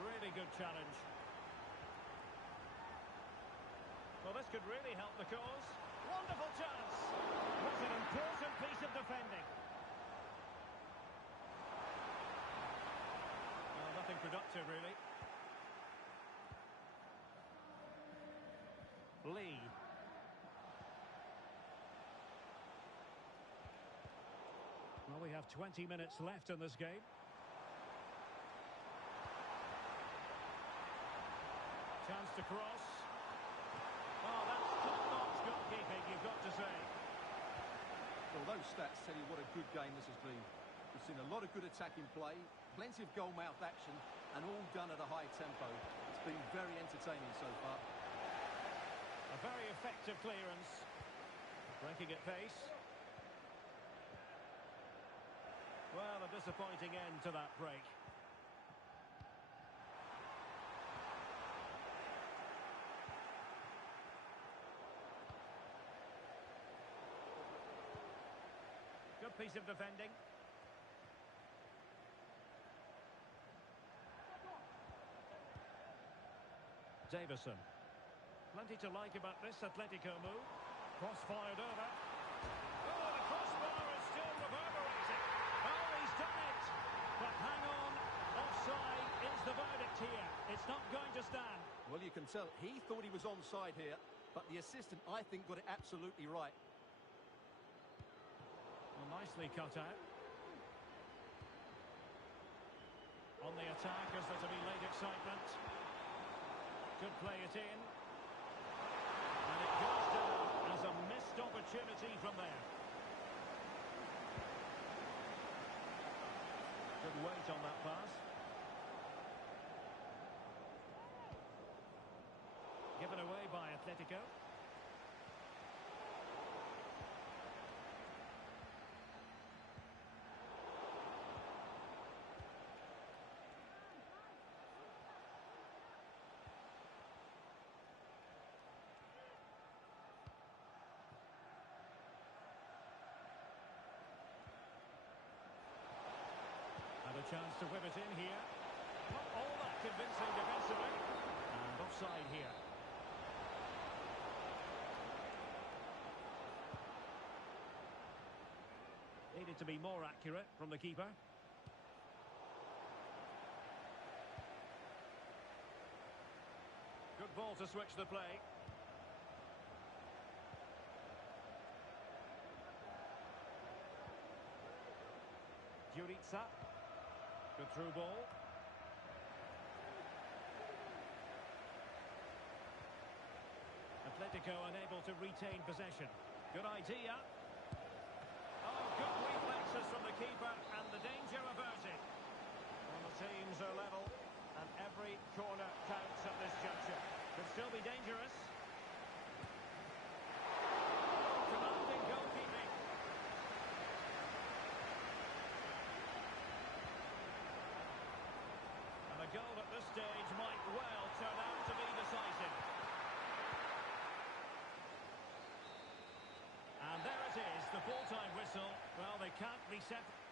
Really good challenge. Well, this could really help the cause. Wonderful chance. What an important piece of defending. Well, nothing productive, really. Lee. Well, we have 20 minutes left in this game. Chance to cross. Oh, that's top-notch goalkeeping, you've got to say. Well, those stats tell you what a good game this has been. We've seen a lot of good attacking play, plenty of goal-mouth action, and all done at a high tempo. It's been very entertaining so far. A very effective clearance. Breaking at pace. Well, a disappointing end to that break. Good piece of defending. Davison. Plenty to like about this Atletico move. Cross fired over. Oh, the crossbar is still reverberating. Oh, he's done it. But hang on. Offside is the verdict here. It's not going to stand. Well, you can tell he thought he was onside here, but the assistant, I think, got it absolutely right. Well, nicely cut out. On the attack as there to be late excitement. Could play it in. And it goes down as a missed opportunity from there. Good weight on that pass. Given away by Atletico. And a chance to whip it in here. Not all that convincing defensively. And offside here. Needed to be more accurate from the keeper. Good ball to switch the play. Jurica. Good through ball. Atletico unable to retain possession. Good idea. Oh, good reflexes from the keeper and the danger averted. Well, the teams are level and every corner counts at this juncture. Could still be dangerous. Commanding goalkeeping. And a goal at this stage might well turn out to be decisive. And there can't reset.